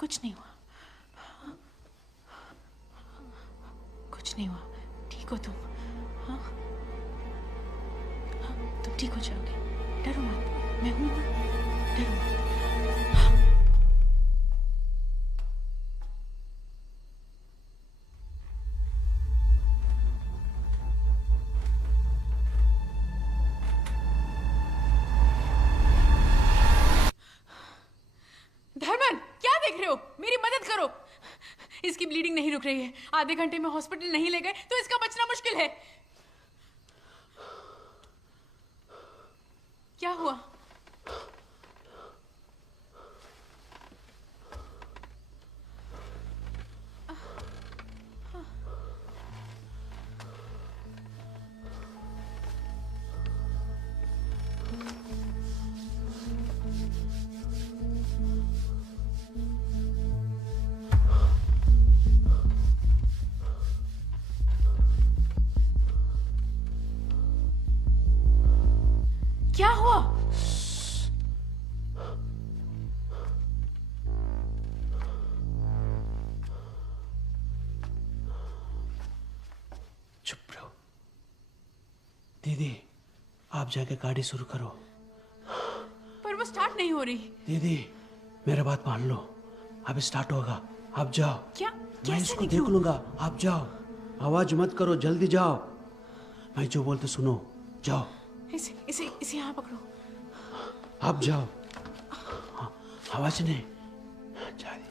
कुछ नहीं हुआ, कुछ नहीं हुआ। ठीक हो तुम? हाँ हाँ, तुम ठीक हो जाओगे, डरो मत, मैं हूं ना, डरो मत। इसकी ब्लीडिंग नहीं रुक रही है, आधे घंटे में हॉस्पिटल नहीं ले गए तो इसका बचना मुश्किल है। क्या हुआ? क्या हुआ? चुप रहो। दीदी, आप जाके गाड़ी शुरू करो। पर वो स्टार्ट नहीं हो रही। दीदी, मेरा बात मान लो, अब स्टार्ट होगा। आप जाओ। क्या? मैं इसको देख लूंगा, आप जाओ। आवाज मत करो, जल्दी जाओ। मैं जो बोलते सुनो, जाओ। इसे यहाँ पकड़ो। आप जाओ। आवाज नहीं। जाइए।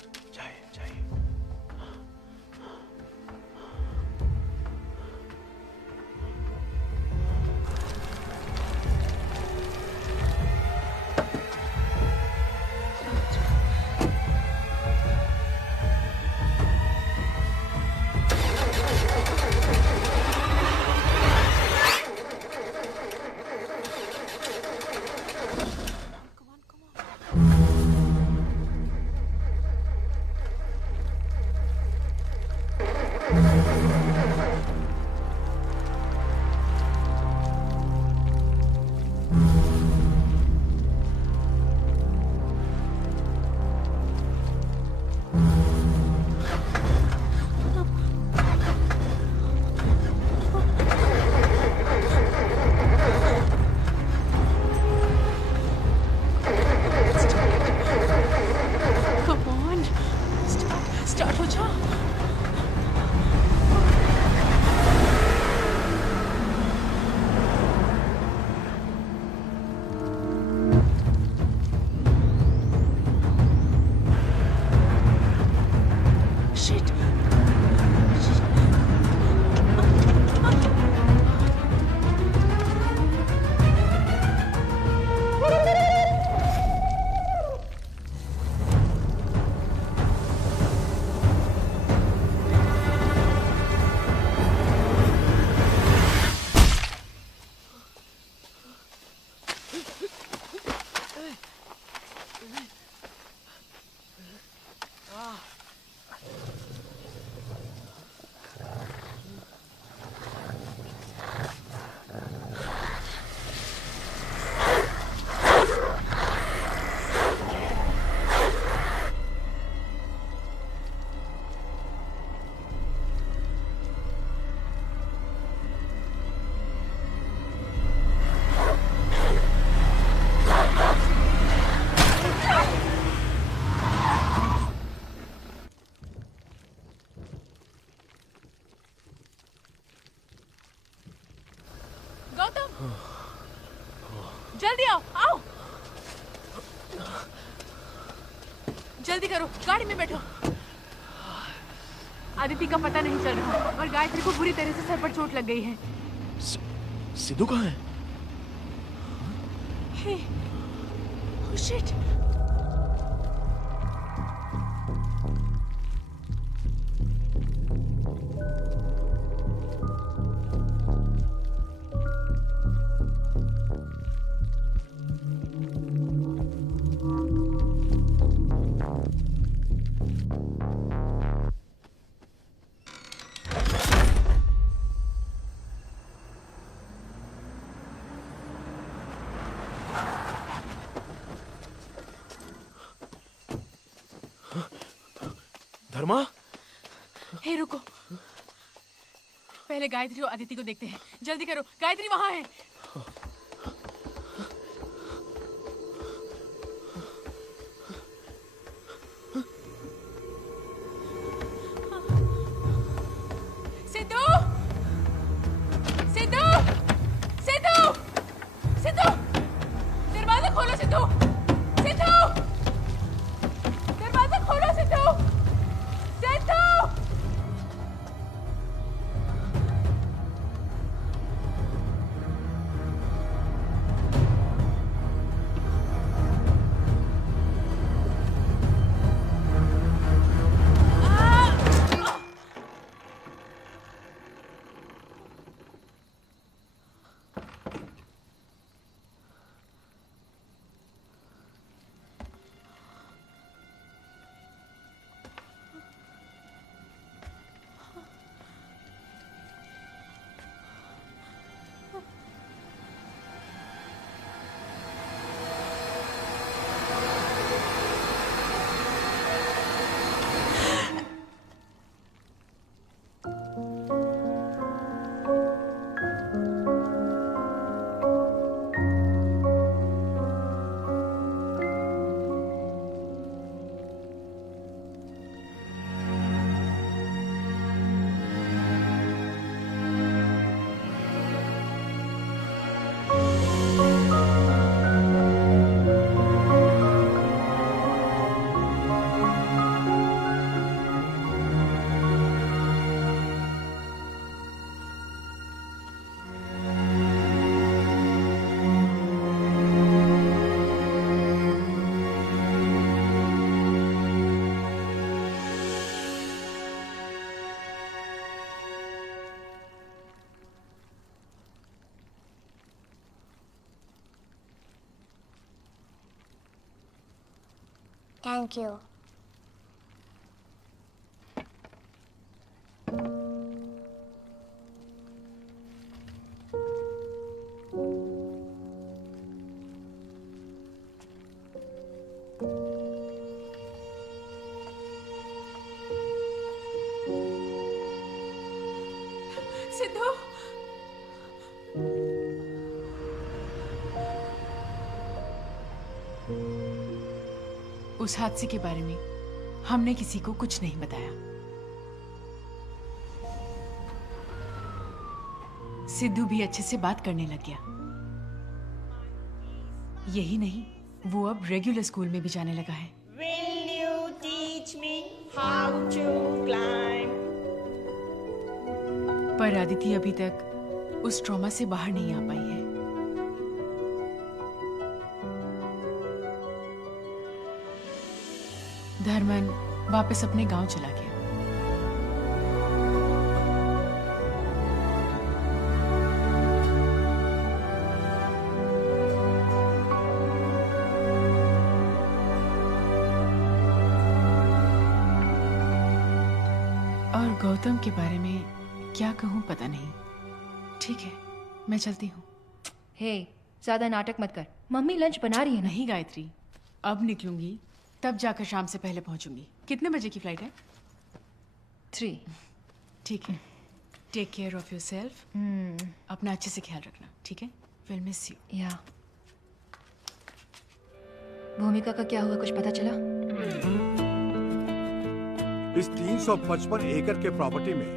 जल्दी आओ, आओ। जल्दी करो, गाड़ी में बैठो। आदिति का पता नहीं चल रहा और गायत्री को बुरी तरह से सर पर चोट लग गई है। सिद्धू कहाँ है? हे, ओह शिट। धर्मा? हे रुको, पहले गायत्री और आदिति को देखते हैं। जल्दी करो, गायत्री वहां है। सिद्धू, सिद्धू, सिद्धू, सिद्धू, दरवाजा खोलो सिद्धू, सिद्धू, दरवाजा खोलो सिद्धू, सिद्धू। Thank you. सिद्धू, उस हादसे के बारे में हमने किसी को कुछ नहीं बताया। सिद्धू भी अच्छे से बात करने लग गया। यही नहीं, वो अब रेगुलर स्कूल में भी जाने लगा है। Will you teach me how to climb? पर आदिति अभी तक उस ट्रॉमा से बाहर नहीं आ पाई है। धर्मन वापस अपने गांव चला गया। और गौतम के बारे में क्या कहूं पता नहीं। ठीक है, मैं चलती हूँ। हे, ज्यादा नाटक मत कर। मम्मी लंच बना रही है। नहीं गायत्री, अब निकलूंगी तब जाकर शाम से पहले पहुंचूंगी। कितने बजे की फ्लाइट है? 3। ठीक है, टेक केयर ऑफ योरसेल्फ। अपना अच्छे से ख्याल रखना, ठीक है? Will miss you. या भूमिका का क्या हुआ, कुछ पता चला? इस 355 एकड़ के प्रॉपर्टी में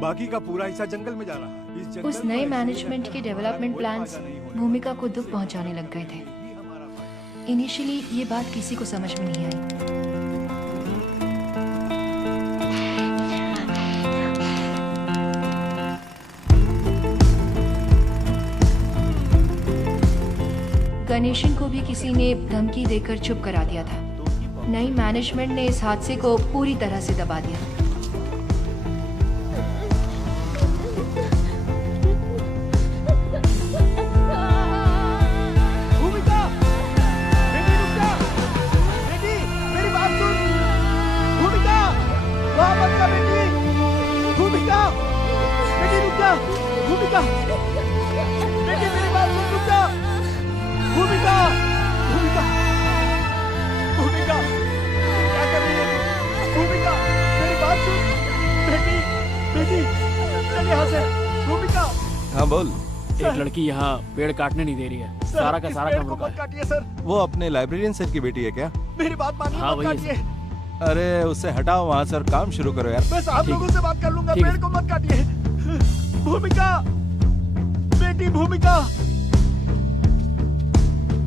बाकी का पूरा हिस्सा जंगल में जा रहा है। उस नए मैनेजमेंट के डेवलपमेंट प्लान्स भूमिका को दुख पहुंचाने लग गए थे। इनिशियली ये बात किसी को समझ में नहीं आई। गणेशन को भी किसी ने धमकी देकर चुप करा दिया था। नई मैनेजमेंट ने इस हादसे को पूरी तरह से दबा दिया। भूमिका, बेटी रुक जा, बेटी मेरी बात सुन, भूमिका, वहाँ मत जा बेटी, भूमिका, बेटी रुक जा, भूमिका, बेटी मेरी बात सुन, रुक जा, भूमिका, भूमिका, भूमिका, क्या कर रही है तू? भूमिका, मेरी बात सुन, बेटी, बेटी, चल यहाँ से, भूमिका। हाँ बोल। एक लड़की यहाँ पेड़ काटने नहीं दे रही है। सारा का सारा काम रुका है। काटिए सर। वो अपने लाइब्रेरियन सर की बेटी है क्या? मेरी बात मानिए, हाँ, मत वही काटिए। अरे उससे हटाओ वहाँ से और काम शुरू करो यार। बस आप लोगों से बात कर लूंगा, पेड़ को मत काटिए। भूमिका, बेटी भूमिका,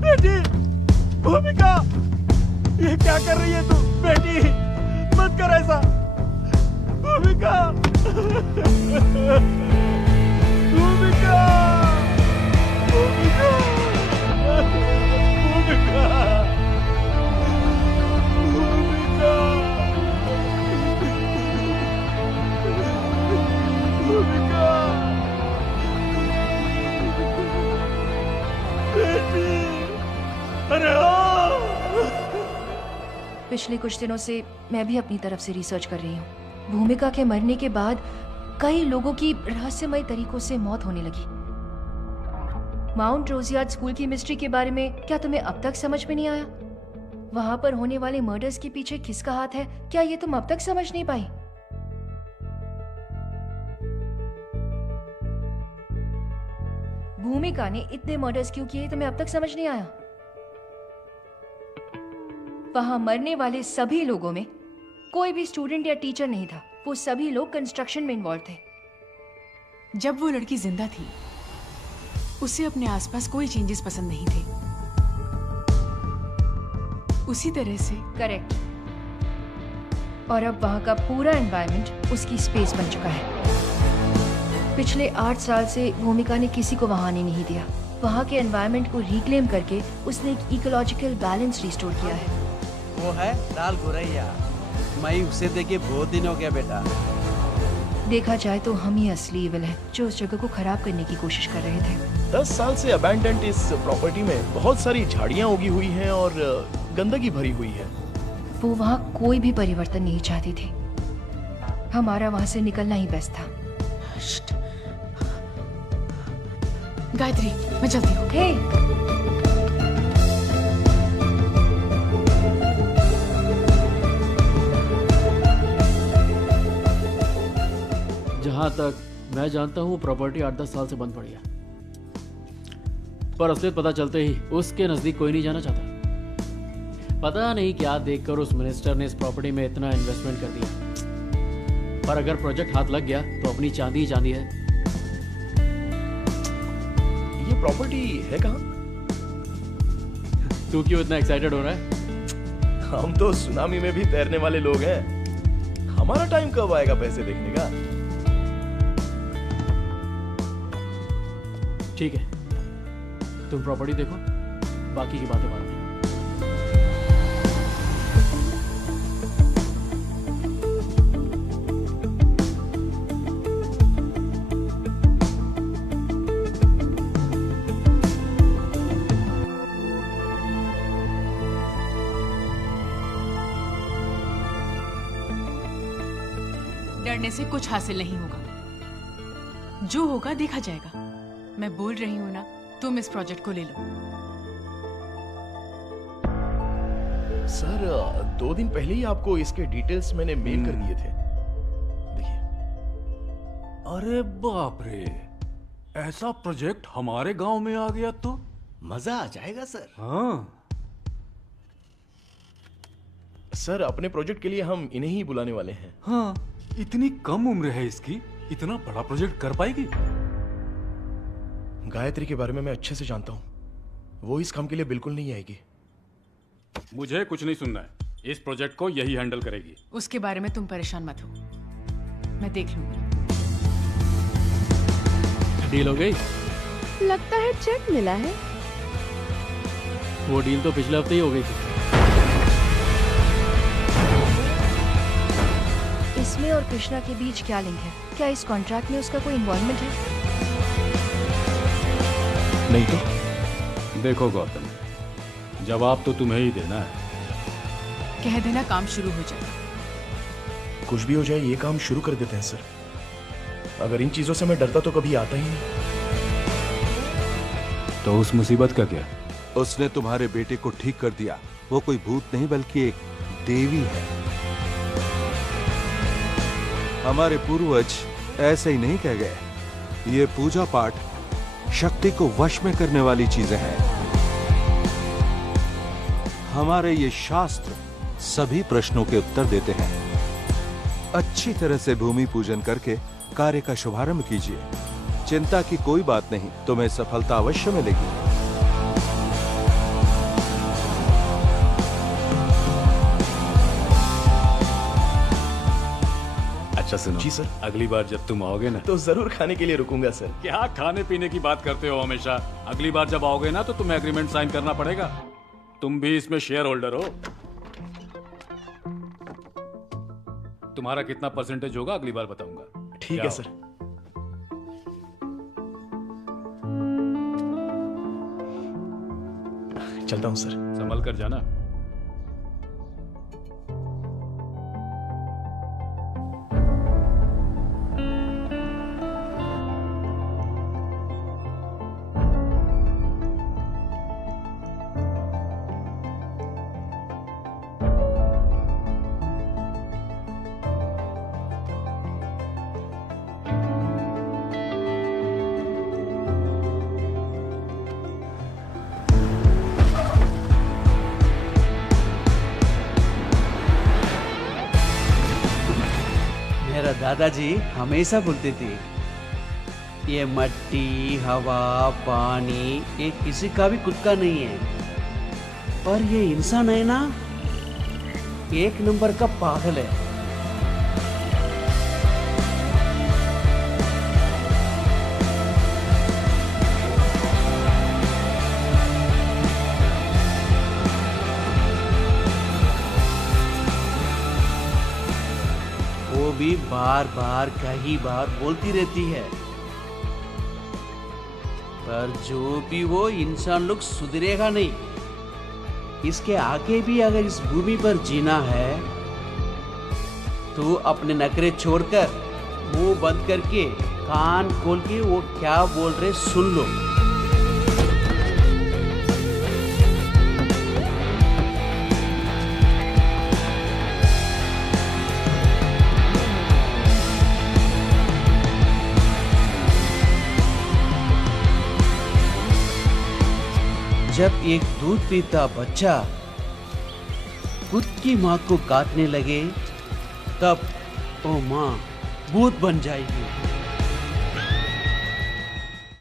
बेटी भूमिका, ये क्या कर रही है तू? बेटी मत कर ऐसा, भूमिका, भूमिका, भूमिका, भूमिका, भूमिका, भूमिका, बेटी, अरे पिछले कुछ दिनों से मैं भी अपनी तरफ से रिसर्च कर रही हूँ। भूमिका के मरने के बाद कई लोगों की रहस्यमय तरीकों से मौत होने लगी। माउंट रोजियार्ड स्कूल की मिस्ट्री के बारे में क्या तुम्हें अब तक समझ में नहीं आया? वहां पर होने वाले मर्डर्स के पीछे किसका हाथ है, क्या ये तुम अब तक समझ नहीं पाई? भूमिका ने इतने मर्डर्स क्यों किए, तुम्हें अब तक समझ नहीं आया? वहां मरने वाले सभी लोगों में कोई भी स्टूडेंट या टीचर नहीं था। वो सभी लोग कंस्ट्रक्शन में इन्वॉल्व थे। जब वो लड़की जिंदा थी उसे अपने आसपास कोई चेंजेस पसंद नहीं थे। उसी तरह से करेक्ट। और अब वहां का पूरा एनवायरनमेंट उसकी स्पेस बन चुका है। पिछले 8 साल से भूमिका ने किसी को वहां आने नहीं दिया। वहां के एनवायरनमेंट को रिक्लेम करके उसने एक इकोलॉजिकल बैलेंस रिस्टोर किया है। वो है लाल गोरैया। मैं उसे देखे बहुत दिन हो गया बेटा। देखा जाए तो हम ही असली इविल हैं जो उस जगह को खराब करने की कोशिश कर रहे थे। 10 साल से अबैंडन्ड इस प्रॉपर्टी में बहुत सारी झाड़ियां उगी हुई हैं और गंदगी भरी हुई है। वो वहाँ कोई भी परिवर्तन नहीं चाहती थी। हमारा वहाँ से निकलना ही बेस्ट था। गायत्री, मैं चलती हूँ। हे! जहाँ तक मैं जानता हूँ प्रॉपर्टी 8-10 साल से बंद पड़ी है, पर असलियत पता चलते ही उसके नजदीक कोई नहीं जाना चाहता। पता नहीं क्या देखकर उस मिनिस्टर ने इस प्रॉपर्टी में इतना इन्वेस्टमेंट कर दिया, पर अगर प्रोजेक्ट हाथ लग गया तो अपनी चांदी ही चांदी है। ये प्रॉपर्टी है कहाँ? तू क्यों इतना एक्साइटेड हो रहा है? हम तो सुनामी में भी तैरने वाले लोग हैं। हमारा टाइम कब आएगा पैसे देखने का? ठीक है, तुम प्रॉपर्टी देखो, बाकी की बातें बाद में। डरने से कुछ हासिल नहीं होगा। जो होगा देखा जाएगा। मैं बोल रही हूँ ना, तुम इस प्रोजेक्ट को ले लो। सर 2 दिन पहले ही आपको इसके डिटेल्स मैंने मेल कर दिए थे। देखिए। अरे बाप रे, ऐसा प्रोजेक्ट हमारे गांव में आ गया तो मजा आ जाएगा सर। हाँ सर, अपने प्रोजेक्ट के लिए हम इन्हें ही बुलाने वाले हैं। हाँ, इतनी कम उम्र है इसकी, इतना बड़ा प्रोजेक्ट कर पाएगी? गायत्री के बारे में मैं अच्छे से जानता हूँ, वो इस काम के लिए बिल्कुल नहीं आएगी। मुझे कुछ नहीं सुनना है, इस प्रोजेक्ट को यही हैंडल करेगी। उसके बारे में तुम परेशान मत हो, मैं देख लूंगी। डील हो गई? लगता है चेक मिला है। वो डील तो पिछले हफ्ते ही हो गई थी। इसमें और कृष्णा के बीच क्या लिंक है? क्या इस कॉन्ट्रैक्ट में उसका कोई इन्वॉल्वमेंट है? नहीं तो। देखो गौतम, जवाब तो तुम्हें ही देना है। कह देना काम शुरू हो जाएगा। कुछ भी हो जाए ये काम शुरू कर देते हैं सर। अगर इन चीजों से मैं डरता तो कभी आता ही नहीं। तो उस मुसीबत का क्या? उसने तुम्हारे बेटे को ठीक कर दिया। वो कोई भूत नहीं बल्कि एक देवी है। हमारे पूर्वज ऐसे ही नहीं कह गए। ये पूजा पाठ शक्ति को वश में करने वाली चीजें हैं। हमारे ये शास्त्र सभी प्रश्नों के उत्तर देते हैं। अच्छी तरह से भूमि पूजन करके कार्य का शुभारंभ कीजिए। चिंता की कोई बात नहीं, तुम्हें सफलता अवश्य मिलेगी। अच्छा सुनो जी सर। अगली बार जब तुम आओगे ना तो जरूर खाने के लिए रुकूंगा सर। क्या खाने पीने की बात करते हो हमेशा? अगली बार जब आओगे ना तो तुम्हें एग्रीमेंट साइन करना पड़ेगा। तुम भी इसमें शेयर होल्डर हो। तुम्हारा कितना परसेंटेज होगा अगली बार बताऊंगा। ठीक है सर। चलता हूं सर। संभल कर जाना। दादाजी हमेशा बोलते थे ये मट्टी, हवा, पानी ये किसी का भी खुद का नहीं है, पर ये इंसान है ना, एक नंबर का पागल है। वो भी बार बार कई बार बोलती रहती है, पर जो भी वो इंसान लोग सुधरेगा नहीं। इसके आगे भी अगर इस भूमि पर जीना है तो अपने नखरे छोड़कर मुंह बंद करके कान खोल के वो क्या बोल रहे सुन लो। जब एक दूध पीता बच्चा खुद की माँ को काटने लगे तब वो माँ भूत बन जाएगी।